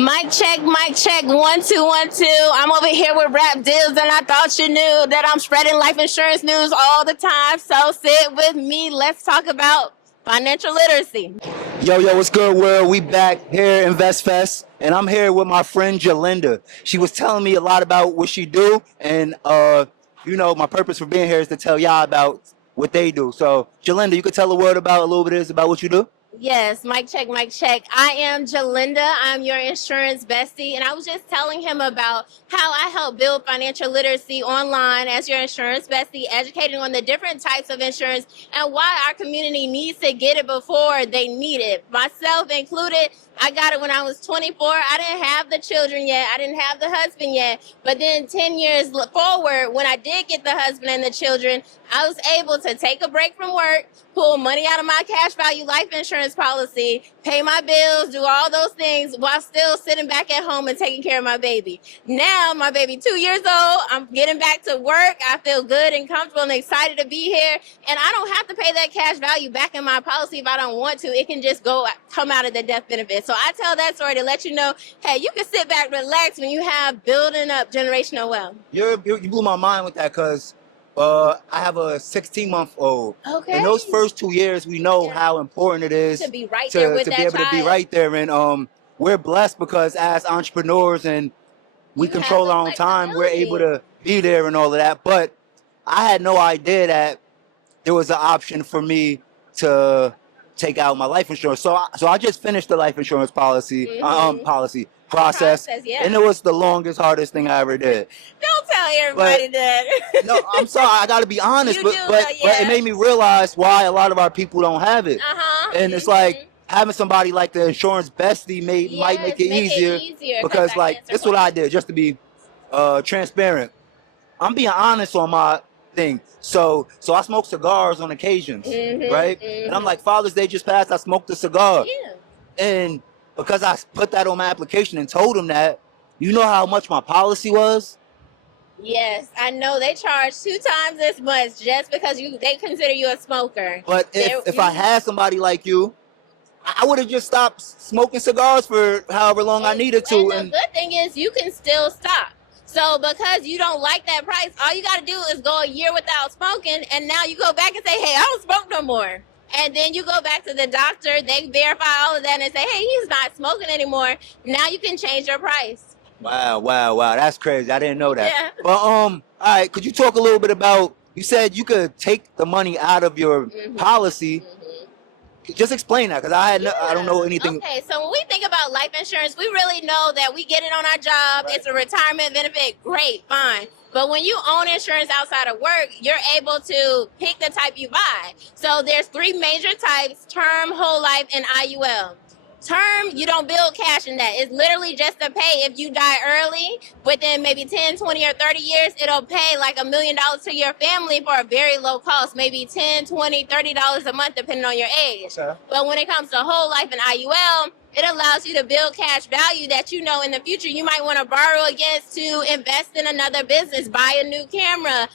Mic check, 1 2 1 2. I'm over here with RAPDILLZ, and I thought you knew that I'm spreading life insurance news all the time. So sit with me. Let's talk about financial literacy. Yo, what's good, world? We back here at InvestFest, and I'm here with my friend Jalinda. She was telling me a lot about what she do, and my purpose for being here is to tell y'all about what they do. So, Jalinda, you could tell the world about a little bit of this about what you do? Yes, mic check, mic check. I am Jalinda. I'm your insurance bestie, and I was just telling him about how I help build financial literacy online as your insurance bestie, educating on the different types of insurance and why our community needs to get it before they need it. Myself included, I got it when I was 24. I didn't have the children yet. I didn't have the husband yet. But then 10 years forward, when I did get the husband and the children, I was able to take a break from work, pull money out of my cash value life insurance policy, pay my bills, do all those things while still sitting back at home and taking care of my baby. Now my baby 2 years old, I'm getting back to work. I feel good and comfortable and excited to be here. And I don't have to pay that cash value back in my policy if I don't want to. It can just come out of the death benefit. So I tell that story to let you know, hey, you can sit back, relax when you have building up generational wealth. You blew my mind with that because I have a 16-month-old. Okay. In those first 2 years, we know how important it is to be right there with to that be able child. to be right there. And we're blessed because as entrepreneurs and we You control have our the own time, we're able flexibility. to be there and all of that. But I had no idea that there was an option for me to take out my life insurance. So I just finished the life insurance policy process, yeah. and it was the longest, hardest thing I ever did. Don't tell everybody that. No, I'm sorry, I got to be honest, You but, do, but yeah. it made me realize why a lot of our people don't have it. And it's like having somebody like the insurance bestie might make it easier because like this is what I did, just to be transparent. I'm being honest on my thing. So I smoke cigars on occasions, right? And I'm like, Father's Day just passed, I smoked a cigar. Yeah. And because I put that on my application and told them that, you know how much my policy was? Yes, I know they charge 2 times as much just because they consider you a smoker. But if I had somebody like you, I would have just stopped smoking cigars for however long I needed to. And the good thing is you can still stop. So because you don't like that price, all you got to do is go a year without smoking, and now you go back and say, hey, I don't smoke no more. And then you go back to the doctor, they verify all of that and say, hey, he's not smoking anymore. Now you can change your price. Wow, that's crazy. I didn't know that. Yeah. But all right, could you talk a little bit about, you said you could take the money out of your policy. Just explain that, because I don't know anything. Okay, so when we think about life insurance, we really know that we get it on our job. Right. It's a retirement benefit. Great, fine. But when you own insurance outside of work, you're able to pick the type you buy. So there's 3 major types: term, whole life, and IUL. Term, you don't build cash in that. It's literally just to pay if you die early. Within maybe 10, 20, or 30 years, it'll pay like $1 million to your family for a very low cost, maybe $10, $20, $30 a month, depending on your age. Okay. But when it comes to whole life and IUL, it allows you to build cash value that you know in the future you might want to borrow against to invest in another business, buy a new camera,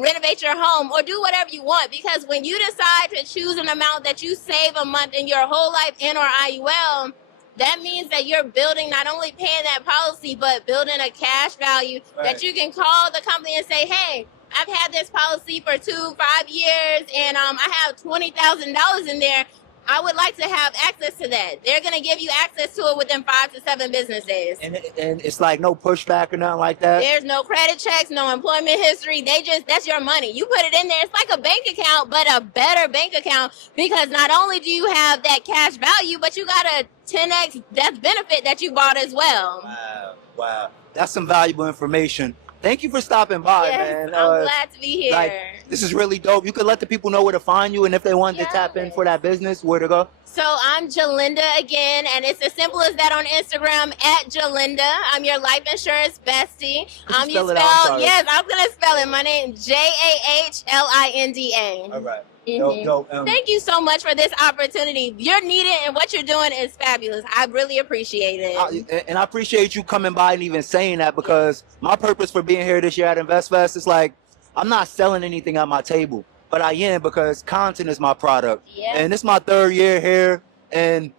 renovate your home, or do whatever you want. Because when you decide to choose an amount that you save a month in your whole life and or IUL, that means that you're building, not only paying that policy, but building a cash value that you can call the company and say, hey, I've had this policy for 2-5 years and I have $20,000 in there. I would like to have access to that. They're going to give you access to it within 5 to 7 business days. And it's like no pushback or nothing like that? There's no credit checks, no employment history. That's your money. You put it in there. It's like a bank account, but a better bank account, because not only do you have that cash value, but you got a 10x death benefit that you bought as well. Wow. That's some valuable information. Thank you for stopping by, man. I'm glad to be here. This is really dope. You could let the people know where to find you, and if they wanted to tap in for that business, where to go? So I'm Jalinda again, and it's as simple as that on Instagram, @Jalinda. I'm your life insurance bestie. Yes, I'm gonna spell it. My name JAHLINDA. All right. Dope. Thank you so much for this opportunity. You're needed, and what you're doing is fabulous. I really appreciate it. And I appreciate you coming by and even saying that, because my purpose for being here this year at InvestFest is like, I'm not selling anything at my table, but I am, because content is my product. And it's my 3rd year here, and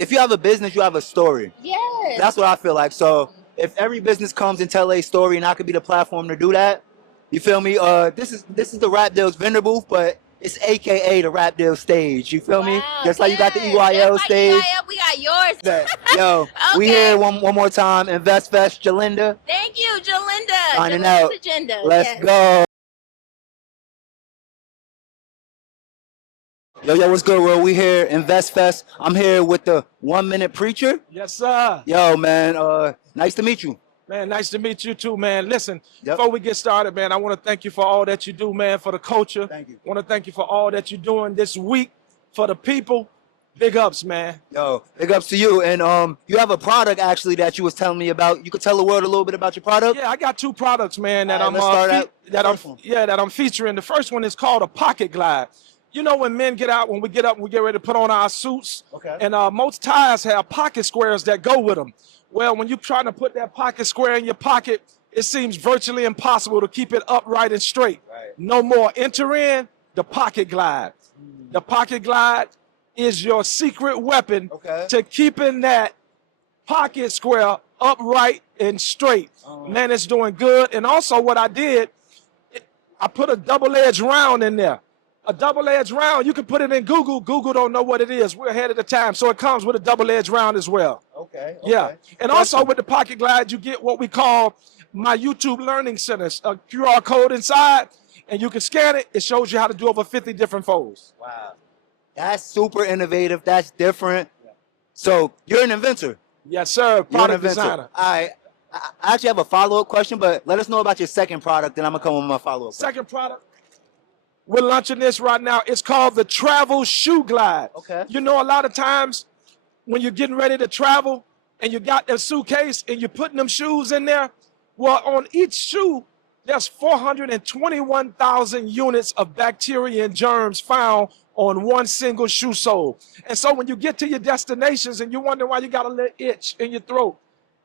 if you have a business, you have a story. Yes. That's what I feel like. So if every business comes and tell a story, and I could be the platform to do that, you feel me? This is the Rap Deals vendor booth, but it's AKA the RAPDILLZ stage. You feel me? Just like you got the EYL stage. EYL, we got yours. Yo, we here one more time. InvestFest, Jalinda. Thank you, Jalinda. Signing out. Agenda. Let's go. Yo, what's good, world? We here, InvestFest. I'm here with the 1 Minute Preacher. Yes, sir. Yo, man, nice to meet you. Man, nice to meet you too, man. Listen, before we get started, man, I want to thank you for all that you do, man, for the culture. Thank you. I want to thank you for all that you're doing this week for the people. Big ups, man. Yo, big ups to you. And you have a product actually that you was telling me about. You could tell the world a little bit about your product? Yeah, I got 2 products, man, that I'm featuring. The first one is called a Pocket Glide. You know, when men get out, when we get up, we get ready to put on our suits, and most ties have pocket squares that go with them. Well, when you're trying to put that pocket square in your pocket, it seems virtually impossible to keep it upright and straight. Right. No more. Enter in the Pocket Glide. The Pocket Glide is your secret weapon to keeping that pocket square upright and straight. Man, it's doing good. And also what I did, I put a double-edged round in there. A double-edged round, you can put it in Google. Google don't know what it is. We're ahead of the time. So it comes with a double-edged round as well. Okay. Yeah. And also with the Pocket Glide, you get what we call my YouTube Learning Centers, a QR code inside, and you can scan it. It shows you how to do over 50 different folds. Wow. That's super innovative. That's different. Yeah. So you're an inventor. Yes, sir. Product designer. All right. I actually have a follow-up question, but let us know about your second product, and I'm going to come with my follow-up. Second product. We're launching this right now. It's called the Travel Shoe Glide. Okay. You know, a lot of times when you're getting ready to travel and you got that suitcase and you're putting them shoes in there, well, on each shoe, there's 421,000 units of bacteria and germs found on one single shoe sole. And so when you get to your destinations and you wonder why you got a little itch in your throat,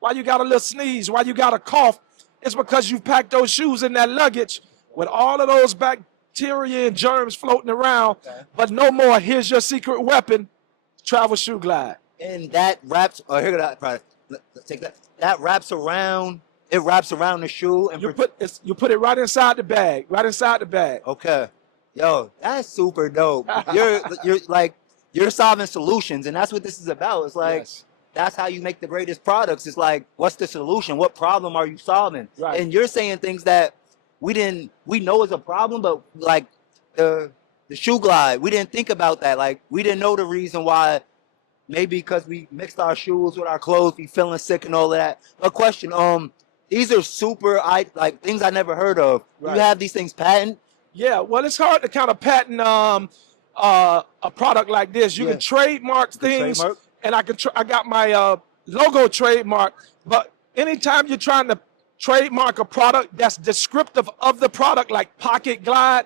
why you got a little sneeze, why you got a cough, it's because you packed those shoes in that luggage with all of those bacteria and germs floating around, but no more. Here's your secret weapon, Travel Shoe Glide. And that wraps, here that product. Let's take that. That wraps around, it wraps around the shoe. And you put it right inside the bag, Okay. Yo, that's super dope. You're solving solutions, and that's what this is about. It's like, that's how you make the greatest products. It's like, what's the solution? What problem are you solving? Right. And you're saying things that we know is a problem, but like the shoe glide, we didn't think about that. Like, we didn't know the reason why. Maybe because we mixed our shoes with our clothes, we feeling sick and all of that. A question, these are super like things I never heard of. Right. You have these things patent? Yeah, well, it's hard to kind of patent a product like this. You can trademark things, and I got my logo trademark. But anytime you're trying to trademark a product that's descriptive of the product, like Pocket Glide,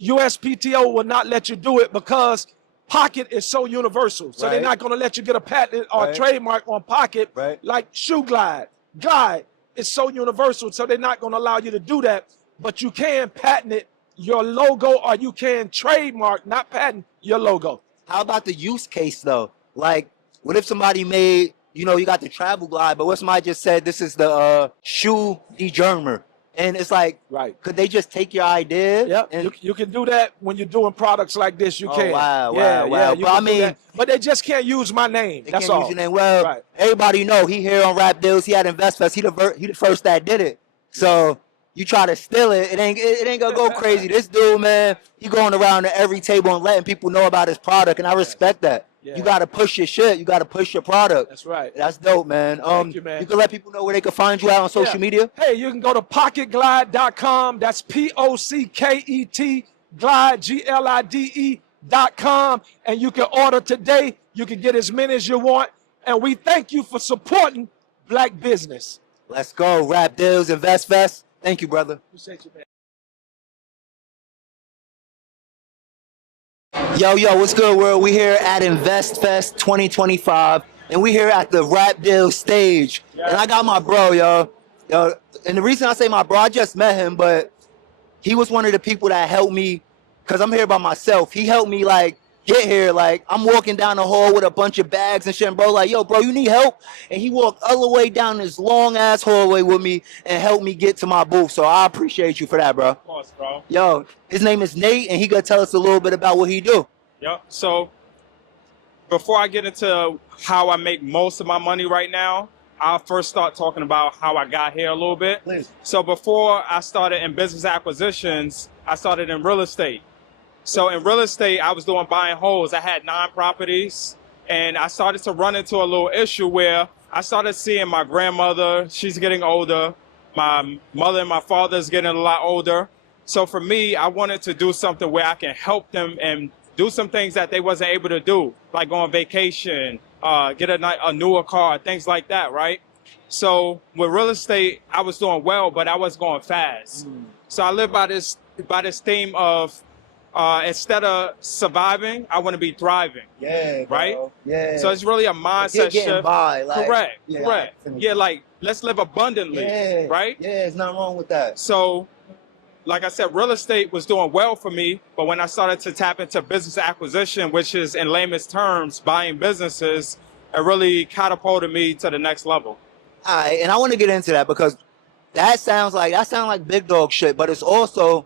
USPTO will not let you do it because Pocket is so universal. So they're not going to let you get a patent or a trademark on Pocket like Shoe Glide. Glide is so universal, so they're not going to allow you to do that. But you can patent it, your logo, or you can trademark, not patent, your logo. How about the use case, though? Like, what if somebody made, you know, you got the Travel Glide, but what somebody just said, this is the shoe degermer. And it's like, could they just take your idea? Yep, and you can do that when you're doing products like this. You can. Wow. But I mean, but they just can't use my name. That's all. Use your name. Well, everybody know he here on RAPDILLZ. He had InvestFest. He the first that did it. So you try to steal it, it ain't gonna go crazy. This dude, man, he going around to every table and letting people know about his product, and I respect that. Yeah. You gotta push your shit. You gotta push your product. That's right. That's dope, man. Thank you, man. You can let people know where they can find you out on social media. Hey, you can go to pocketglide.com. That's POCKET glide GLIDE.com, and you can order today. You can get as many as you want, and we thank you for supporting Black business. Let's go, RAPDILLZ InvestFest. Thank you, brother. Appreciate you, man. Yo, what's good, world? We here at InvestFest 2025, and we here at the RAPDILLZ stage. And I got my bro, yo. And the reason I say my bro, I just met him, but he was one of the people that helped me, because I'm here by myself. He helped me, like, get here, like I'm walking down the hall with a bunch of bags and shit, and bro, like, yo, bro, you need help? And he walked all the way down this long ass hallway with me and helped me get to my booth. So I appreciate you for that, bro. Of course, bro. Yo, his name is Nate, and he gonna tell us a little bit about what he do. Yep. So before I get into how I make most of my money right now, I'll first start talking about how I got here a little bit. Please. So before I started in business acquisitions, I started in real estate. So in real estate, I was doing buying homes. I had 9 properties, and I started to run into a little issue where I started seeing my grandmother, she's getting older. My mother and my father is getting a lot older. So for me, I wanted to do something where I can help them and do some things that they wasn't able to do, like go on vacation, get a newer car, things like that, right? So with real estate, I was doing well, but I was going fast. So I live by this theme of instead of surviving, I want to be thriving. Yeah, bro. Right? Yeah. So it's really a mindset shift. By, like, correct. Yeah, correct. Yeah, like let's live abundantly. Yeah. Right? Yeah, there's nothing wrong with that. So, like I said, real estate was doing well for me, but when I started to tap into business acquisition, which is in layman's terms, buying businesses, it really catapulted me to the next level. All right, and I want to get into that because that sounds like big dog shit, but it's also,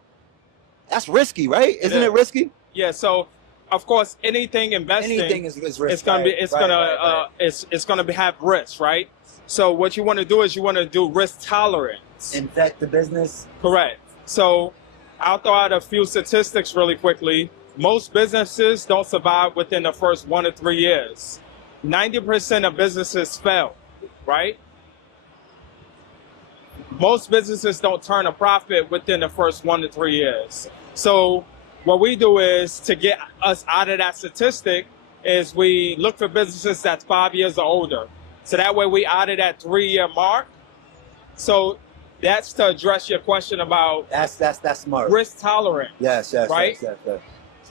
that's risky, right? Isn't it risky? Yeah. So, of course, anything investing, is risky. it's gonna have risk, right? So what you want to do is you want to do risk tolerance. And vet the business. Correct. So I'll throw out a few statistics really quickly. Most businesses don't survive within the first 1 to 3 years. 90% of businesses fail, right? Most businesses don't turn a profit within the first 1 to 3 years. So what we do is to get us out of that statistic is we look for businesses that's 5 years or older. So that way we out of that 3-year mark. So that's to address your question about that's smart. Risk tolerant. Yes, right? Yes.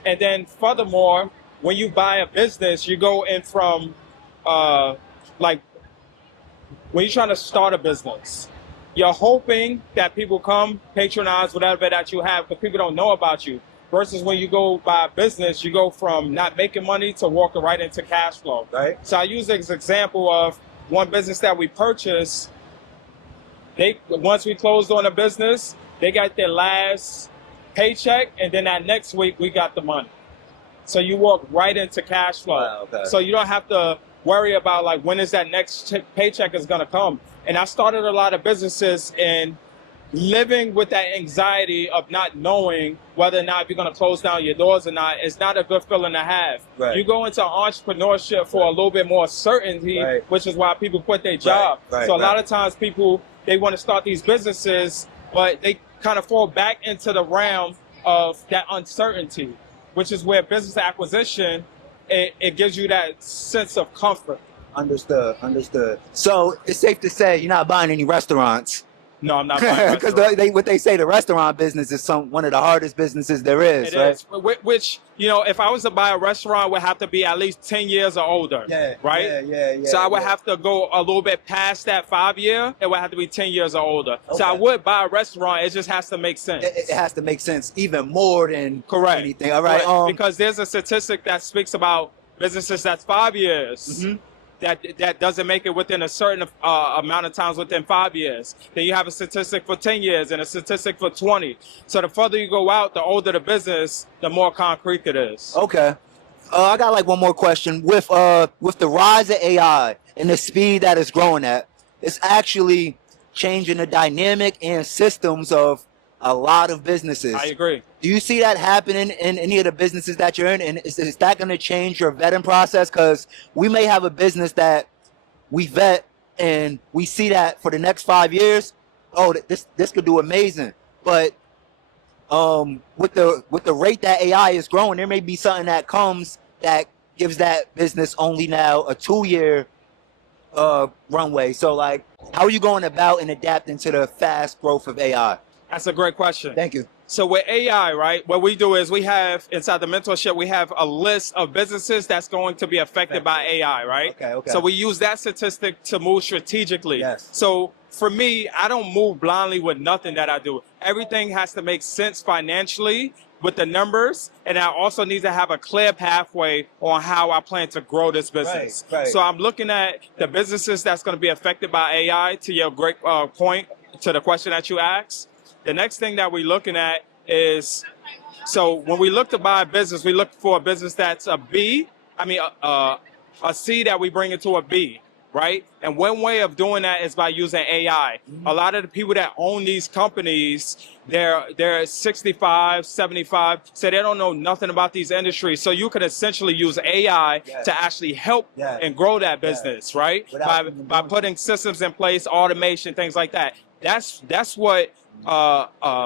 And then furthermore, when you buy a business, you go in from like when you're trying to start a business, you're hoping that people come patronize whatever that you have because people don't know about you. Versus when you go buy a business, you go from not making money to walking right into cash flow. Right. So I use this example of one business that we purchased. Once we closed on a business, they got their last paycheck, and then that next week we got the money. So you walk right into cash flow. Wow, okay. So you don't have to worry about like when is that next paycheck is gonna come. And I started a lot of businesses and living with that anxiety of not knowing whether or not you're going to close down your doors or not. It's not a good feeling to have. Right. You go into entrepreneurship for a little bit more certainty, which is why people quit their job. So a lot of times people, they want to start these businesses, but they kind of fall back into the realm of that uncertainty, which is where business acquisition, it gives you that sense of comfort. Understood. So it's safe to say you're not buying any restaurants. No, I'm not buying because what they say, the restaurant business is one of the hardest businesses there is. It is. Which, you know, if I was to buy a restaurant, it would have to be at least 10 years or older. Yeah. Right? Yeah. So I would have to go a little bit past that 5 year. It would have to be 10 years or older. Okay. So I would buy a restaurant. It just has to make sense. It has to make sense even more than Correct. anything. All right. Because there's a statistic that speaks about businesses that's 5 years. Mm-hmm. That doesn't make it within a certain amount of times within 5 years. Then you have a statistic for 10 years and a statistic for 20. So the further you go out, the older the business, the more concrete it is. Okay. I got like one more question. With the rise of AI and the speed that it's growing at, it's actually changing the dynamic and systems of a lot of businesses. I agree. Do you see that happening in any of the businesses that you're in? And is that going to change your vetting process? Because we may have a business that we vet and we see that for the next 5 years, oh, this could do amazing. But with the rate that AI is growing, there may be something that comes that gives that business only now a 2-year runway. So like, how are you going about and adapting to the fast growth of AI? That's a great question. Thank you. So with AI, right, what we do is we have, inside the mentorship, we have a list of businesses that's going to be affected by AI, right? Okay. So we use that statistic to move strategically. Yes. So for me, I don't move blindly with nothing that I do. Everything has to make sense financially with the numbers, and I also need to have a clear pathway on how I plan to grow this business. Right. So I'm looking at the businesses that's going to be affected by AI, to your great point, to the question that you asked. The next thing that we're looking at is, so when we look to buy a business, we look for a business that's a C that we bring into a B, right? And one way of doing that is by using AI. A lot of the people that own these companies, they're 65, 75, so they don't know nothing about these industries. So you can essentially use AI to actually help and grow that business, right? By putting systems in place, automation, things like that. That's what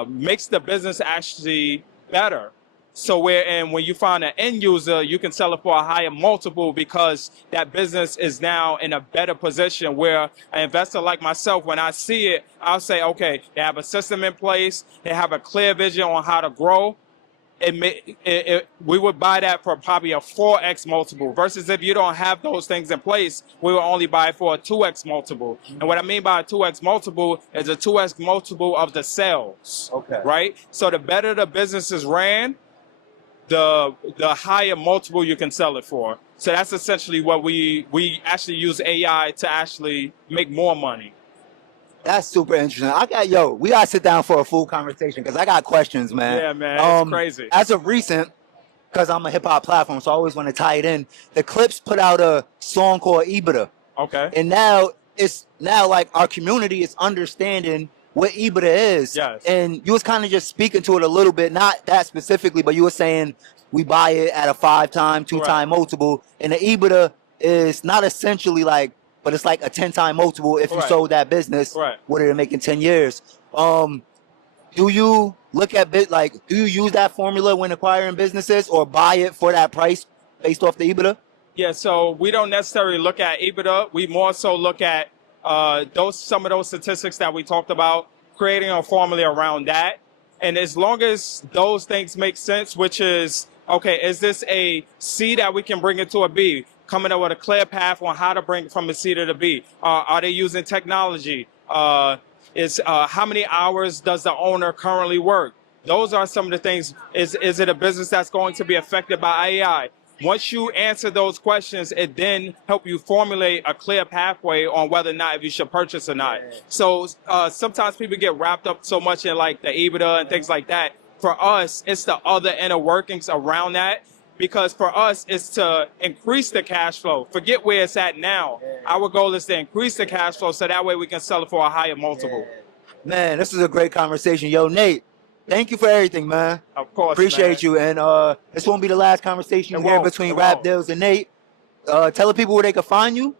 makes the business actually better. So when you find an end user, you can sell it for a higher multiple because that business is now in a better position, where an investor like myself, when I see it, I'll say, okay, they have a system in place, they have a clear vision on how to grow. We would buy that for probably a 4x multiple, versus if you don't have those things in place, we will only buy it for a 2x multiple. And what I mean by a 2x multiple is a 2x multiple of the sales, right? So the better the business is ran, the higher multiple you can sell it for. So that's essentially what we actually use AI to actually make more money. That's super interesting. We gotta sit down for a full conversation because I got questions, man. Yeah, man, it's crazy. As of recent, because I'm a hip hop platform, so I always want to tie it in. The Clips put out a song called EBITDA. Okay. And now like our community is understanding what EBITDA is. Yes. And you was kind of just speaking to it a little bit, not that specifically, but you were saying we buy it at a 5-time, 2-time multiple, and the EBITDA is not essentially like, but it's like a 10-time multiple if you sold that business. What did it make in 10 years? Do you look at do you use that formula when acquiring businesses, or buy it for that price based off the EBITDA? Yeah, so we don't necessarily look at EBITDA. We more so look at some of those statistics that we talked about, creating a formula around that. And as long as those things make sense, which is, okay, is this a C that we can bring it to a B? Coming up with a clear path on how to bring it from a C to the B. Are they using technology? How many hours does the owner currently work? Those are some of the things. Is it a business that's going to be affected by AI? Once you answer those questions, it then help you formulate a clear pathway on whether or not if you should purchase or not. So sometimes people get wrapped up so much in like the EBITDA and things like that. For us, it's the other inner workings around that, because for us, it's to increase the cash flow. Forget where it's at now. Our goal is to increase the cash flow so that way we can sell it for a higher multiple. Man, this is a great conversation. Yo, Nate, thank you for everything, man. Of course, appreciate you. And this won't be the last conversation you hear between RAPDILLZ and Nate. Tell the people where they can find you.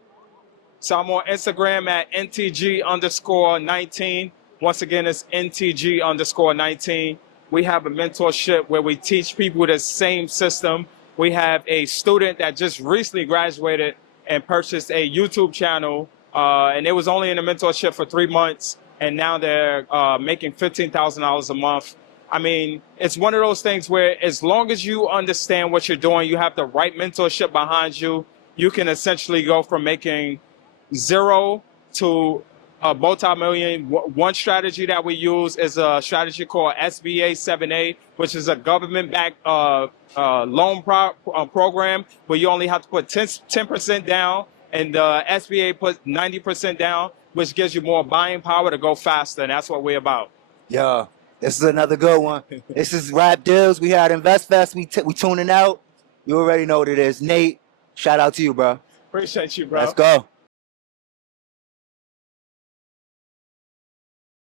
So I'm on Instagram at NTG_19. Once again, it's NTG_19. We have a mentorship where we teach people the same system. We have a student that just recently graduated and purchased a YouTube channel, and it was only in a mentorship for 3 months, and now they're making $15,000 a month. I mean, it's one of those things where as long as you understand what you're doing, you have the right mentorship behind you, you can essentially go from making 0 to a multi-million. One strategy that we use is a strategy called SBA 7A, which is a government-backed loan program where you only have to put 10% down, and the SBA puts 90% down, which gives you more buying power to go faster, and that's what we're about. Yeah, this is another good one. This is RAPDILLZ. We had InvestFest. We tuning out. You already know what it is. Nate, shout out to you, bro. Appreciate you, bro. Let's go.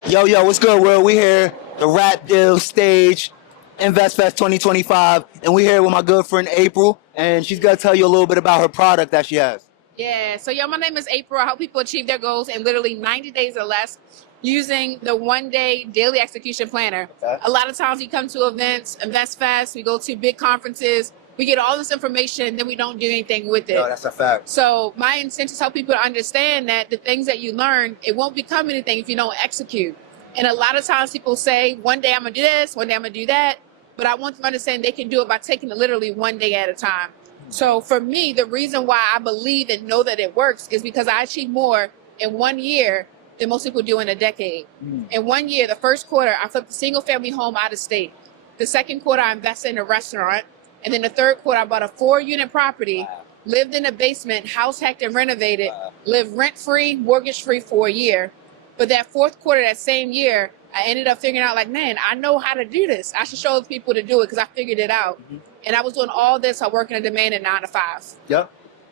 Yo, what's good, world? We here, the RAPDILLZ stage, InvestFest 2025, and we here with my good friend April, and she's gonna tell you a little bit about her product that she has. Yeah, so my name is April. I help people achieve their goals in literally 90 days or less using the 1-day daily execution planner. Okay. A lot of times we come to events, InvestFest, we go to big conferences, we get all this information, then we don't do anything with it. No, that's a fact. So my intent is to help people to understand that the things that you learn, it won't become anything if you don't execute. And a lot of times people say, one day I'm gonna do this, one day I'm gonna do that. But I want them to understand they can do it by taking it literally 1 day at a time. So for me, the reason why I believe and know that it works is because I achieve more in 1 year than most people do in a decade. In 1 year, the first quarter, I flipped a single family home out of state. The second quarter, I invested in a restaurant. And then the third quarter, I bought a 4-unit property, lived in a basement, house hacked and renovated, lived rent-free, mortgage-free for a year. But that fourth quarter, that same year, I ended up figuring out, like, man, I know how to do this. I should show other people to do it because I figured it out. And I was doing all this. I work in a demand at 9 to 5. Yep.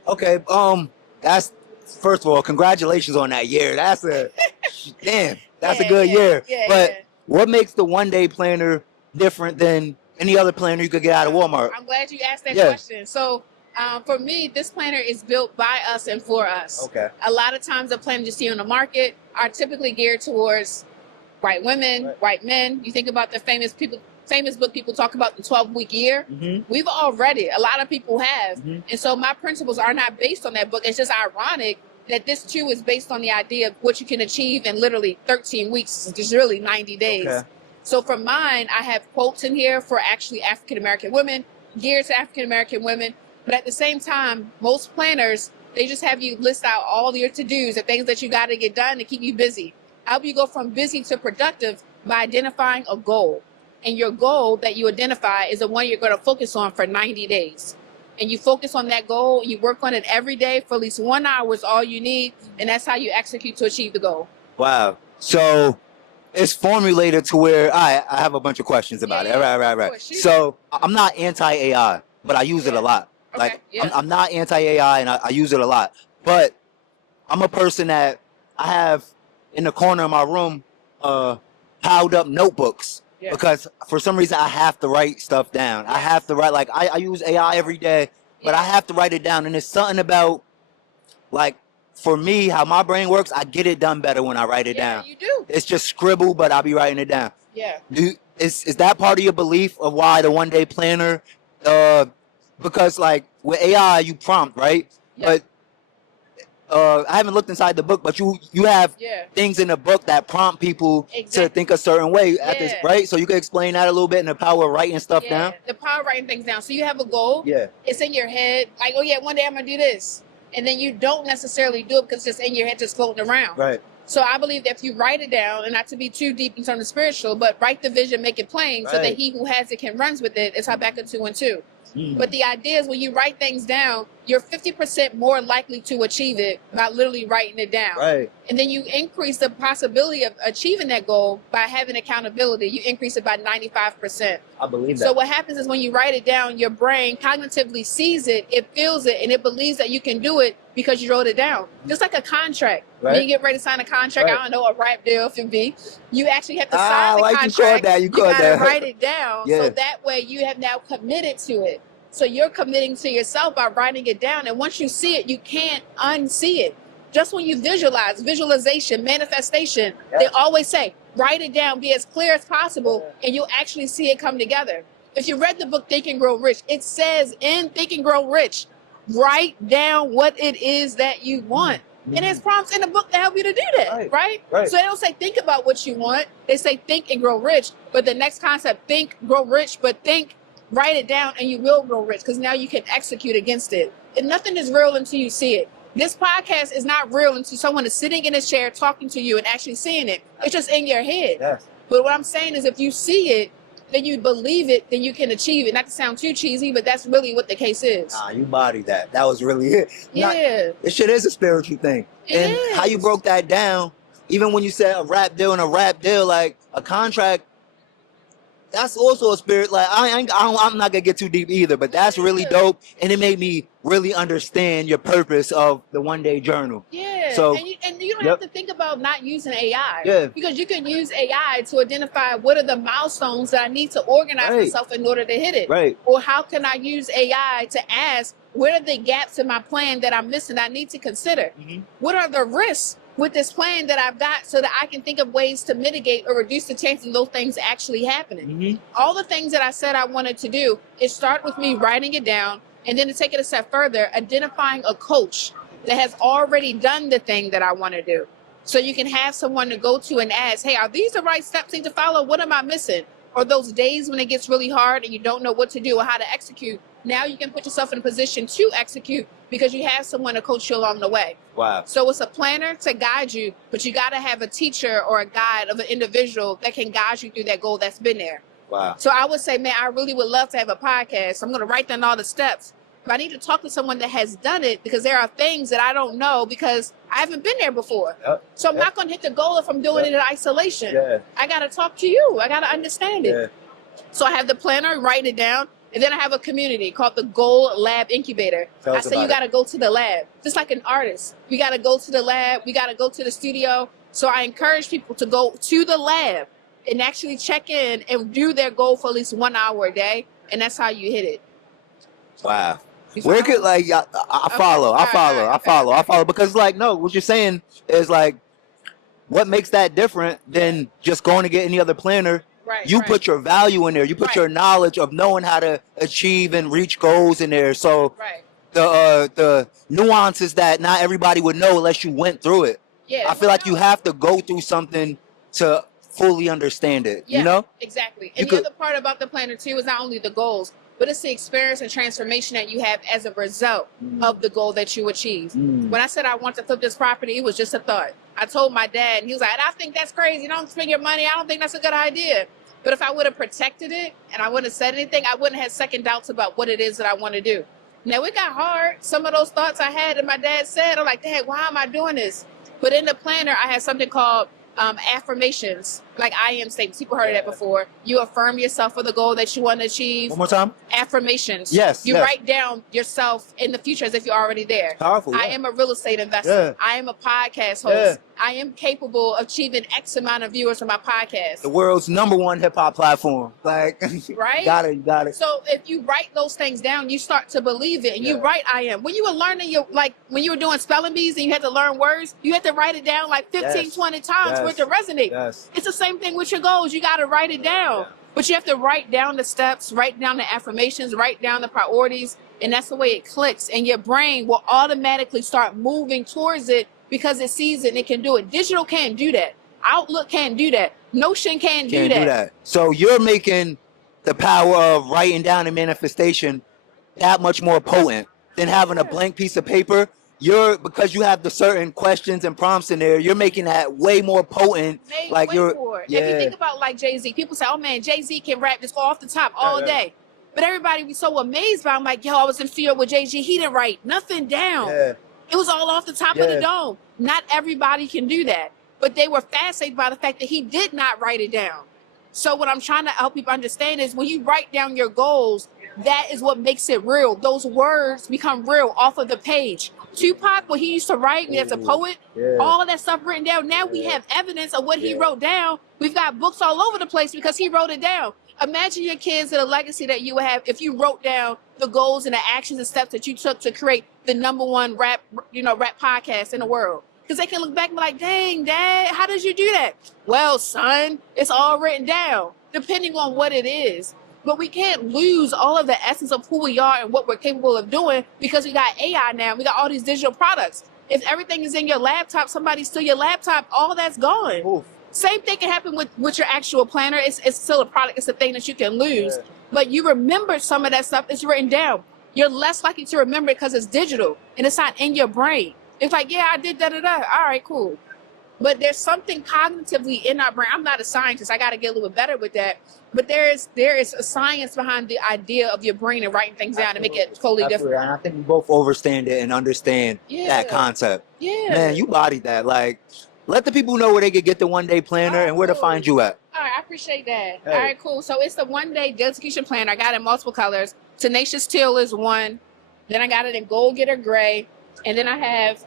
Okay. That's, first of all, congratulations on that year. That's a damn. That's a good year. But what makes the one day planner different than any other planner you could get out of Walmart? I'm glad you asked that question. So for me, this planner is built by us and for us. Okay. A lot of times the planners you see on the market are typically geared towards white women, white men. You think about the famous book people talk about, the 12-week year. We've all read it. A lot of people have. And so my principles are not based on that book. It's just ironic that this too is based on the idea of what you can achieve in literally 13 weeks, which is really 90 days. Okay. So for mine, I have quotes in here for actually African-American women, geared to African-American women. But at the same time, most planners, they just have you list out all your to-dos, the things that you got to get done to keep you busy. I help you go from busy to productive by identifying a goal. And your goal that you identify is the one you're going to focus on for 90 days. And you focus on that goal, you work on it every day for at least 1 hour is all you need. And that's how you execute to achieve the goal. Wow. So it's formulated to where I have a bunch of questions about it. Right. So I'm not anti-AI, but I use it a lot. Okay. Like I'm not anti-AI and I use it a lot. But I'm a person that I have in the corner of my room piled up notebooks. Yeah. Because for some reason I have to write stuff down. I have to write, like I use AI every day, but I have to write it down. And there's something about, like, for me, how my brain works, I get it done better when I write it down. You do. It's just scribble, but I'll be writing it down. Yeah. Is that part of your belief of why the one day planner? Because like with AI, you prompt, right? Yeah. But I haven't looked inside the book, but you have things in the book that prompt people to think a certain way at this, right? So you can explain that a little bit and the power of writing stuff down. The power of writing things down. So you have a goal. Yeah. It's in your head. Like, oh yeah, one day I'm gonna do this, and then you don't necessarily do it because it's just in your head, just floating around. Right. So I believe that if you write it down, and not to be too deep in terms of spiritual, but write the vision, make it plain, so that he who has it can runs with it. It's Habakkuk 2:2. But the idea is when you write things down, you're 50% more likely to achieve it by literally writing it down. Right. And then you increase the possibility of achieving that goal by having accountability. You increase it by 95%. I believe that. So what happens is when you write it down, your brain cognitively sees it, it feels it, and it believes that you can do it because you wrote it down. Just like a contract. Right. When you get ready to sign a contract, I don't know, a rap deal, if it be, you actually have to sign the contract. You gotta write it down. So that way you have now committed to it. So you're committing to yourself by writing it down. And once you see it, you can't unsee it. Just when you visualize, visualization, manifestation, they always say, write it down, be as clear as possible, and you'll actually see it come together. If you read the book Think and Grow Rich, it says in Think and Grow Rich, write down what it is that you want. And there's prompts in the book that help you to do that, right? So they don't say think about what you want. They say think and grow rich. But the next concept, think, grow rich, but think, write it down, and you will grow rich because now you can execute against it. And nothing is real until you see it. This podcast is not real until someone is sitting in a chair talking to you and actually seeing it. It's just in your head. Yes. But what I'm saying is if you see it, then you believe it, then you can achieve it. Not to sound too cheesy, but that's really what the case is. You bodied that. That was really it. This shit is a spiritual thing. And how you broke that down, even when you said a rap deal and a rap deal, like a contract, that's also a spirit. Like I'm not gonna get too deep either, but that's really dope, and it made me really understand your purpose of the one day journal. Yeah. So and you don't have to think about not using AI. Because you can use AI to identify what are the milestones that I need to organize myself in order to hit it. Right. Or how can I use AI to ask what are the gaps in my plan that I'm missing that I need to consider? What are the risks with this plan that I've got so that I can think of ways to mitigate or reduce the chances of those things actually happening. All the things that I said I wanted to do, it started with me writing it down, and then to take it a step further, identifying a coach that has already done the thing that I want to do. So you can have someone to go to and ask, hey, are these the right steps to follow? What am I missing? Or those days when it gets really hard and you don't know what to do or how to execute, now you can put yourself in a position to execute because you have someone to coach you along the way. Wow. So it's a planner to guide you, but you got to have a teacher or a guide of an individual that can guide you through that goal that's been there. Wow. So I would say, man, I really would love to have a podcast. So I'm going to write down all the steps. But I need to talk to someone that has done it because there are things that I don't know because I haven't been there before. Yep. So I'm not going to hit the goal if I'm doing it in isolation. Yeah. I got to talk to you. I got to understand it. Yeah. So I have the planner, write it down. And then I have a community called the Goal Lab Incubator. I say you got to go to the lab. Just like an artist. We got to go to the lab. We got to go to the studio. So I encourage people to go to the lab and actually check in and do their goal for at least 1 hour a day. And that's how you hit it. Wow. Where could, like, I follow. Because, like, no, what you're saying is, like, what makes that different than just going to get any other planner? Right, you put your value in there. You put your knowledge of knowing how to achieve and reach goals in there. So the nuances that not everybody would know unless you went through it. Yeah, I feel like you have to go through something to fully understand it. Yeah, you know? Exactly. And the other part about the planner too is not only the goals, but it's the experience and transformation that you have as a result of the goal that you achieve. When I said I want to flip this property, it was just a thought. I told my dad, and he was like, I think that's crazy. Don't spend your money. I don't think that's a good idea. But if I would have protected it and I wouldn't have said anything, I wouldn't have second doubts about what it is that I want to do. Now, it got hard. Some of those thoughts I had and my dad said, I'm like, Dad, why am I doing this? But in the planner, I had something called affirmations, like I am statements. People heard of that before. You affirm yourself for the goal that you want to achieve. One more time. Affirmations. Yes. You write down yourself in the future as if you're already there. Powerful. I am a real estate investor. I am a podcast host. I am capable of achieving X amount of viewers for my podcast. The world's #1 hip hop platform. Like, right? Got it. So if you write those things down, you start to believe it, and you write I am. When you were learning when you were doing spelling bees and you had to learn words, you had to write it down like 15, 20 times for it to resonate. It's the same thing with your goals. You got to write it down. But you have to write down the steps, write down the affirmations, write down the priorities, and that's the way it clicks. And your brain will automatically start moving towards it because it sees it and it can do it. Digital can't do that. Outlook can't do that. Notion can't do that. So you're making the power of writing down and manifestation that much more potent than having a blank piece of paper. Because you have the certain questions and prompts in there, you're making that way more potent. If you think about like Jay-Z, people say, oh man, Jay-Z can rap just off the top all day. But everybody be so amazed by him, like, yo, I was in the studio with Jay-Z, he didn't write nothing down. It was all off the top of the dome. Not everybody can do that. But they were fascinated by the fact that he did not write it down. So what I'm trying to help people understand is when you write down your goals, that is what makes it real. Those words become real off of the page. Tupac, when he used to write as a poet, all of that stuff written down. Now we have evidence of what he wrote down. We've got books all over the place because he wrote it down. Imagine your kids and the legacy that you would have if you wrote down the goals and the actions and steps that you took to create the #1 rap podcast in the world. Because they can look back and be like, dang, Dad, how did you do that? Well, son, it's all written down, depending on what it is. But we can't lose all of the essence of who we are and what we're capable of doing because we got AI now. We got all these digital products. If everything is in your laptop, somebody steal your laptop, all that's gone. Oof. Same thing can happen with your actual planner. It's still a product. It's a thing that you can lose. But you remember some of that stuff. It's written down. You're less likely to remember it because it's digital and it's not in your brain. It's like, yeah, I did da-da-da. All right, cool. But there's something cognitively in our brain. I'm not a scientist. I got to get a little bit better with that. But there is a science behind the idea of your brain and writing things down to make it totally different. And I think we both understand it and understand that concept. Yeah. Man, you bodied that. Like, let the people know where they could get the one-day planner and where to find you at. All right, I appreciate that. Hey. All right, cool. So it's the one-day execution planner. I got it in multiple colors. Tenacious Teal is one. Then I got it in Gold Getter Gray. And then I have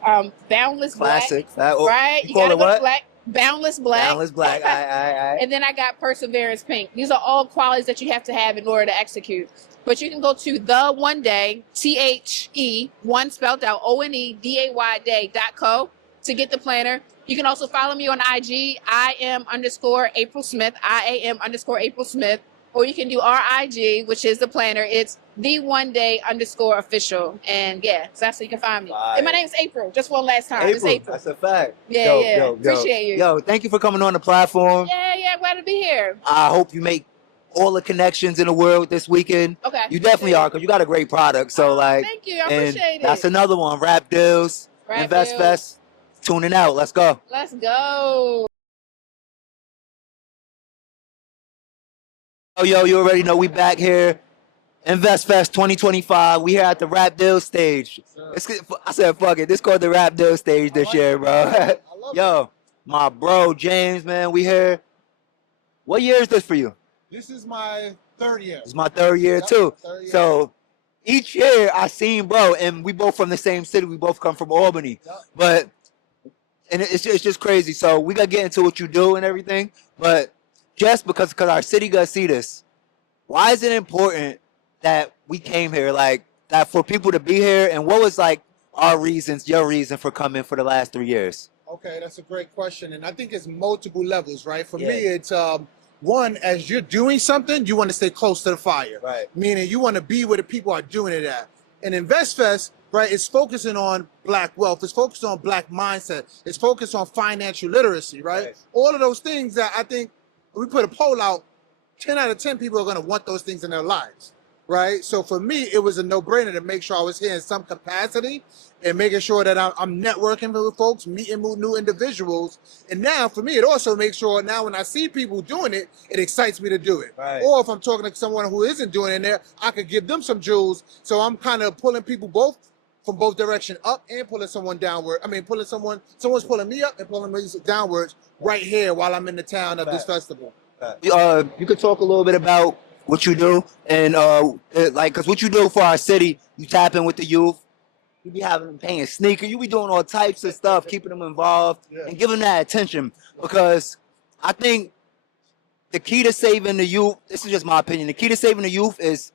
Boundless Classic. Black. Right? You gotta go to black. Boundless Black. Boundless Black. And then I got Perseverance Pink. These are all qualities that you have to have in order to execute. But you can go to the one day, THE, one spelled out, ONEDAY day.co to get the planner. You can also follow me on IG. I am _April Smith. April Smith. Or you can do RIG, which is the planner. It's the one day _official. And yeah, so that's how you can find me. Right. And my name's April, just one last time. It's April. That's a fact. Yeah, appreciate you. Yo, thank you for coming on the platform. Yeah, glad to be here. I hope you make all the connections in the world this weekend. Okay. You definitely are, because you got a great product. So thank you, I appreciate it. That's another one. RAPDILLZ, InvestFest, tuning out. Let's go. Let's go. Yo, you already know we back here. InvestFest 2025. We here at the RAPDILLZ stage. I said, fuck it. This called the RAPDILLZ stage this year, bro. Yo, my bro, James, man, we here. What year is this for you? This is my third year. It's my third year, too. Third year. So each year I seen, bro, and we both from the same city. We both come from Albany. But, and it's just crazy. So we got to get into what you do and everything. But just because our city got to see this, why is it important that we came here, like that for people to be here, and what was like our reasons, your reason for coming for the last 3 years? Okay, that's a great question, and I think it's multiple levels, right? For me, it's one, as you're doing something, you want to stay close to the fire, right? Meaning you want to be where the people are doing it at. And InvestFest, right, is focusing on Black wealth, it's focused on Black mindset, it's focused on financial literacy, right? All of those things that I think we put a poll out, 10 out of 10 people are going to want those things in their lives. Right, so for me, it was a no-brainer to make sure I was here in some capacity and making sure that I'm networking with folks, meeting new individuals. And now, for me, it also makes sure now when I see people doing it, it excites me to do it. Right. Or if I'm talking to someone who isn't doing it in there, I could give them some jewels. So I'm kind of pulling people from both direction up and pulling someone downward. I mean, someone's pulling me up and pulling me downwards right here while I'm in the town of this festival. You could talk a little bit about what you do, and because what you do for our city, you tap in with the youth. You be having them paying sneakers. You be doing all types of stuff, keeping them involved and giving them that attention. Because I think the key to saving the youth, this is just my opinion, the key to saving the youth is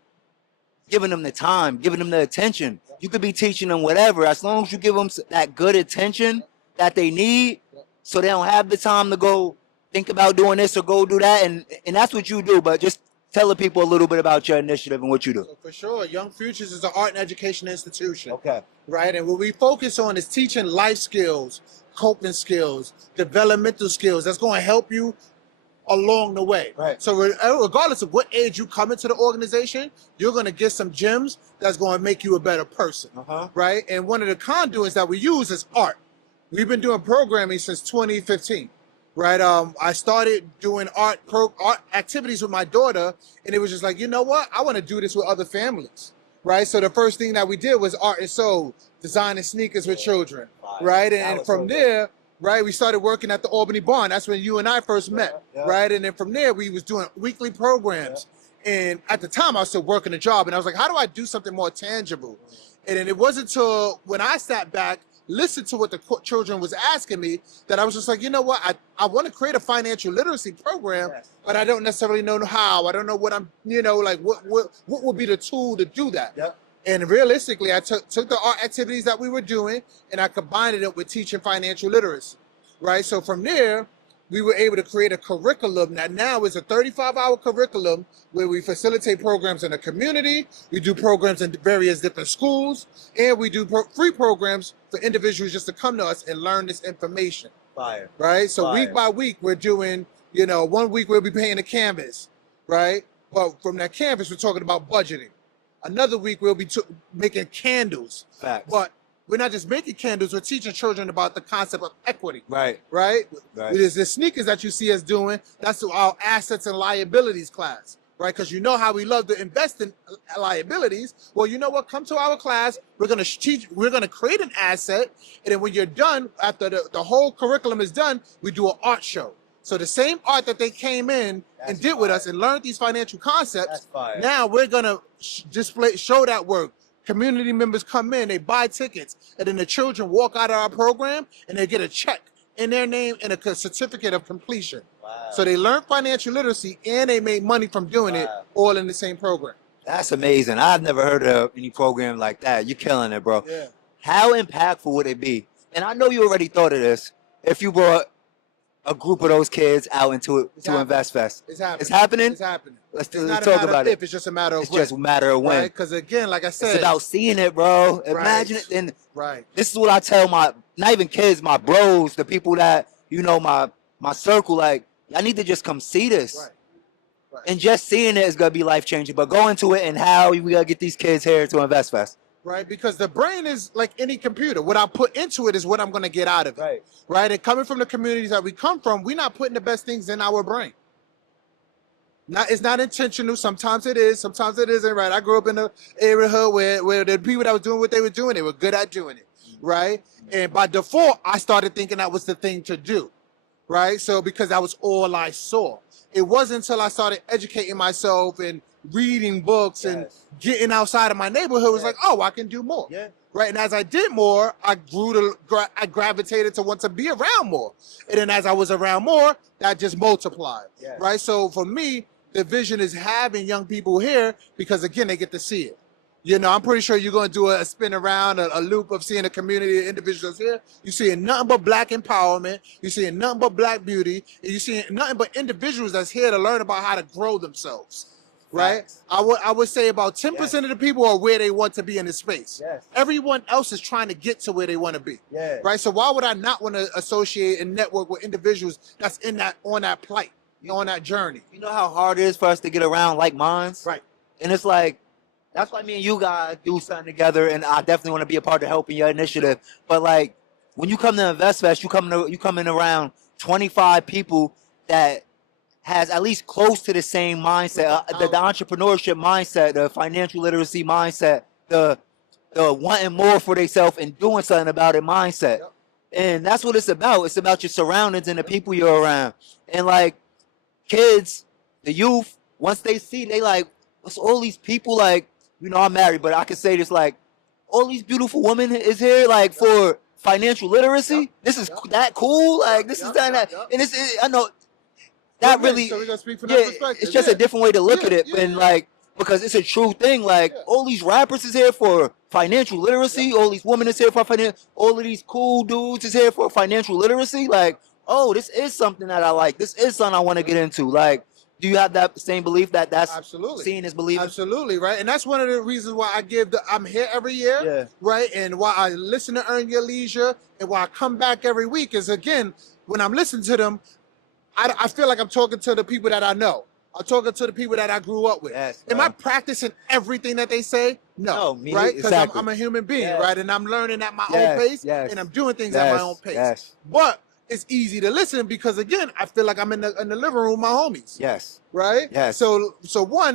giving them the time, giving them the attention. You could be teaching them whatever, as long as you give them that good attention that they need, so they don't have the time to go think about doing this or go do that, and that's what you do. But just tell the people a little bit about your initiative and what you do. So for sure, Young Futures is an art and education institution. Okay. Right, and what we focus on is teaching life skills, coping skills, developmental skills that's going to help you along the way. Right. So regardless of what age you come into the organization, you're going to get some gems that's going to make you a better person. Right, and one of the conduits that we use is art. We've been doing programming since 2015. Right, I started doing art activities with my daughter, and it was just like, you know what? I want to do this with other families. Right, so the first thing that we did was art and soul, designing sneakers with children. Right, and from there, right, we started working at the Albany Barn. That's when you and I first met. Right, and then from there, we was doing weekly programs. And at the time, I was still working a job, and I was like, how do I do something more tangible? And then it wasn't until when I sat back, listened to what the children was asking me, that I was just like, you know what, I want to create a financial literacy program, but I don't necessarily know how. I don't know what I'm, like what would be the tool to do that. And realistically, I took the art activities that we were doing and I combined it with teaching financial literacy, right? So from there, we were able to create a curriculum that now is a 35-hour curriculum where we facilitate programs in the community, we do programs in various different schools, and we do free programs for individuals just to come to us and learn this information. Fire. Right? So week by week, we're doing, 1 week we'll be painting a canvas, right? But from that canvas, we're talking about budgeting. Another week, we'll be making candles. Facts. But we're not just making candles, we're teaching children about the concept of equity. Right. There's the sneakers that you see us doing, that's our assets and liabilities class, right? Because you know how we love to invest in liabilities. Well, you know what? Come to our class, we're gonna create an asset, and then when you're done, after the whole curriculum is done, we do an art show. So the same art that they came in and did with us and learned these financial concepts, now we're gonna show that work. Community members come in, they buy tickets, and then the children walk out of our program and they get a check in their name and a certificate of completion. So they learn financial literacy and they made money from doing it all in the same program. That's amazing. I've never heard of any program like that. You're killing it, bro. Yeah. How impactful would it be? And I know you already thought of this. If you brought a group of those kids out to InvestFest. It's happening. It's happening? It's happening. Let's talk about it. It's just a matter of It's when. just a matter of when. Because again, like I said, it's about seeing it, bro. Imagine it. And this is what I tell my, not even kids, my bros, the people that, my circle, like, I need to just come see this. And just seeing it is going to be life-changing. But go into it and how we got to get these kids here to InvestFest. Right, because the brain is like any computer. What I put into it is what I'm going to get out of it. Right, and coming from the communities that we come from, we're not putting the best things in our brain. It's not intentional. Sometimes it is. Sometimes it isn't. Right. I grew up in an area where the people that was doing what they were doing, they were good at doing it. Right. And by default, I started thinking that was the thing to do. Right. So because that was all I saw. It wasn't until I started educating myself and reading books and getting outside of my neighborhood, it was like, oh, I can do more. Yeah. Right. And as I did more, I gravitated to want to be around more. And then as I was around more, that just multiplied. Yes. Right. So for me, the vision is having young people here because, again, they get to see it. You know, I'm pretty sure you're going to do a spin around, a loop of seeing a community of individuals here. You're seeing nothing but black empowerment. You're seeing nothing but black beauty. And you're seeing nothing but individuals that's here to learn about how to grow themselves. Right? I would say about 10% of the people are where they want to be in this space. Yes. Everyone else is trying to get to where they want to be. Yes. Right? So why would I not want to associate and network with individuals that's on that plight, on that journey? You know how hard it is for us to get around like minds? Right. And it's like, that's why me and you guys do something together, and I definitely want to be a part of helping your initiative. But like, when you come to InvestFest, you come in around 25 people that has at least close to the same mindset, the entrepreneurship mindset, the financial literacy mindset, the wanting more for themselves and doing something about it mindset. Yep. And that's what it's about. It's about your surroundings and the people you're around. And like kids, the youth, once they see, they like, what's all these people like, you know, I'm married, but I can say this, like, all these beautiful women is here, like, for financial literacy. This is that cool. Like, this is that. And I know that really, so speak from it's just a different way to look at it. And like, because it's a true thing. Like, all these rappers is here for financial literacy. All these women is here for financial. All of these cool dudes is here for financial literacy. Like, oh, this is something that I like. This is something I want to get into. Like, do you have that same belief that that's absolutely seeing is believing? Absolutely, right. And that's one of the reasons why I'm here every year, right? And why I listen to Earn Your Leisure and why I come back every week is, again, when I'm listening to them, I feel like I'm talking to the people that I know. I'm talking to the people that I grew up with. Yes, am I practicing everything that they say? No, right? Because I'm a human being, right? And I'm learning at my own pace, and I'm doing things at my own pace. But it's easy to listen because, again, I feel like I'm in the living room with my homies. Yes. Right? Yes. So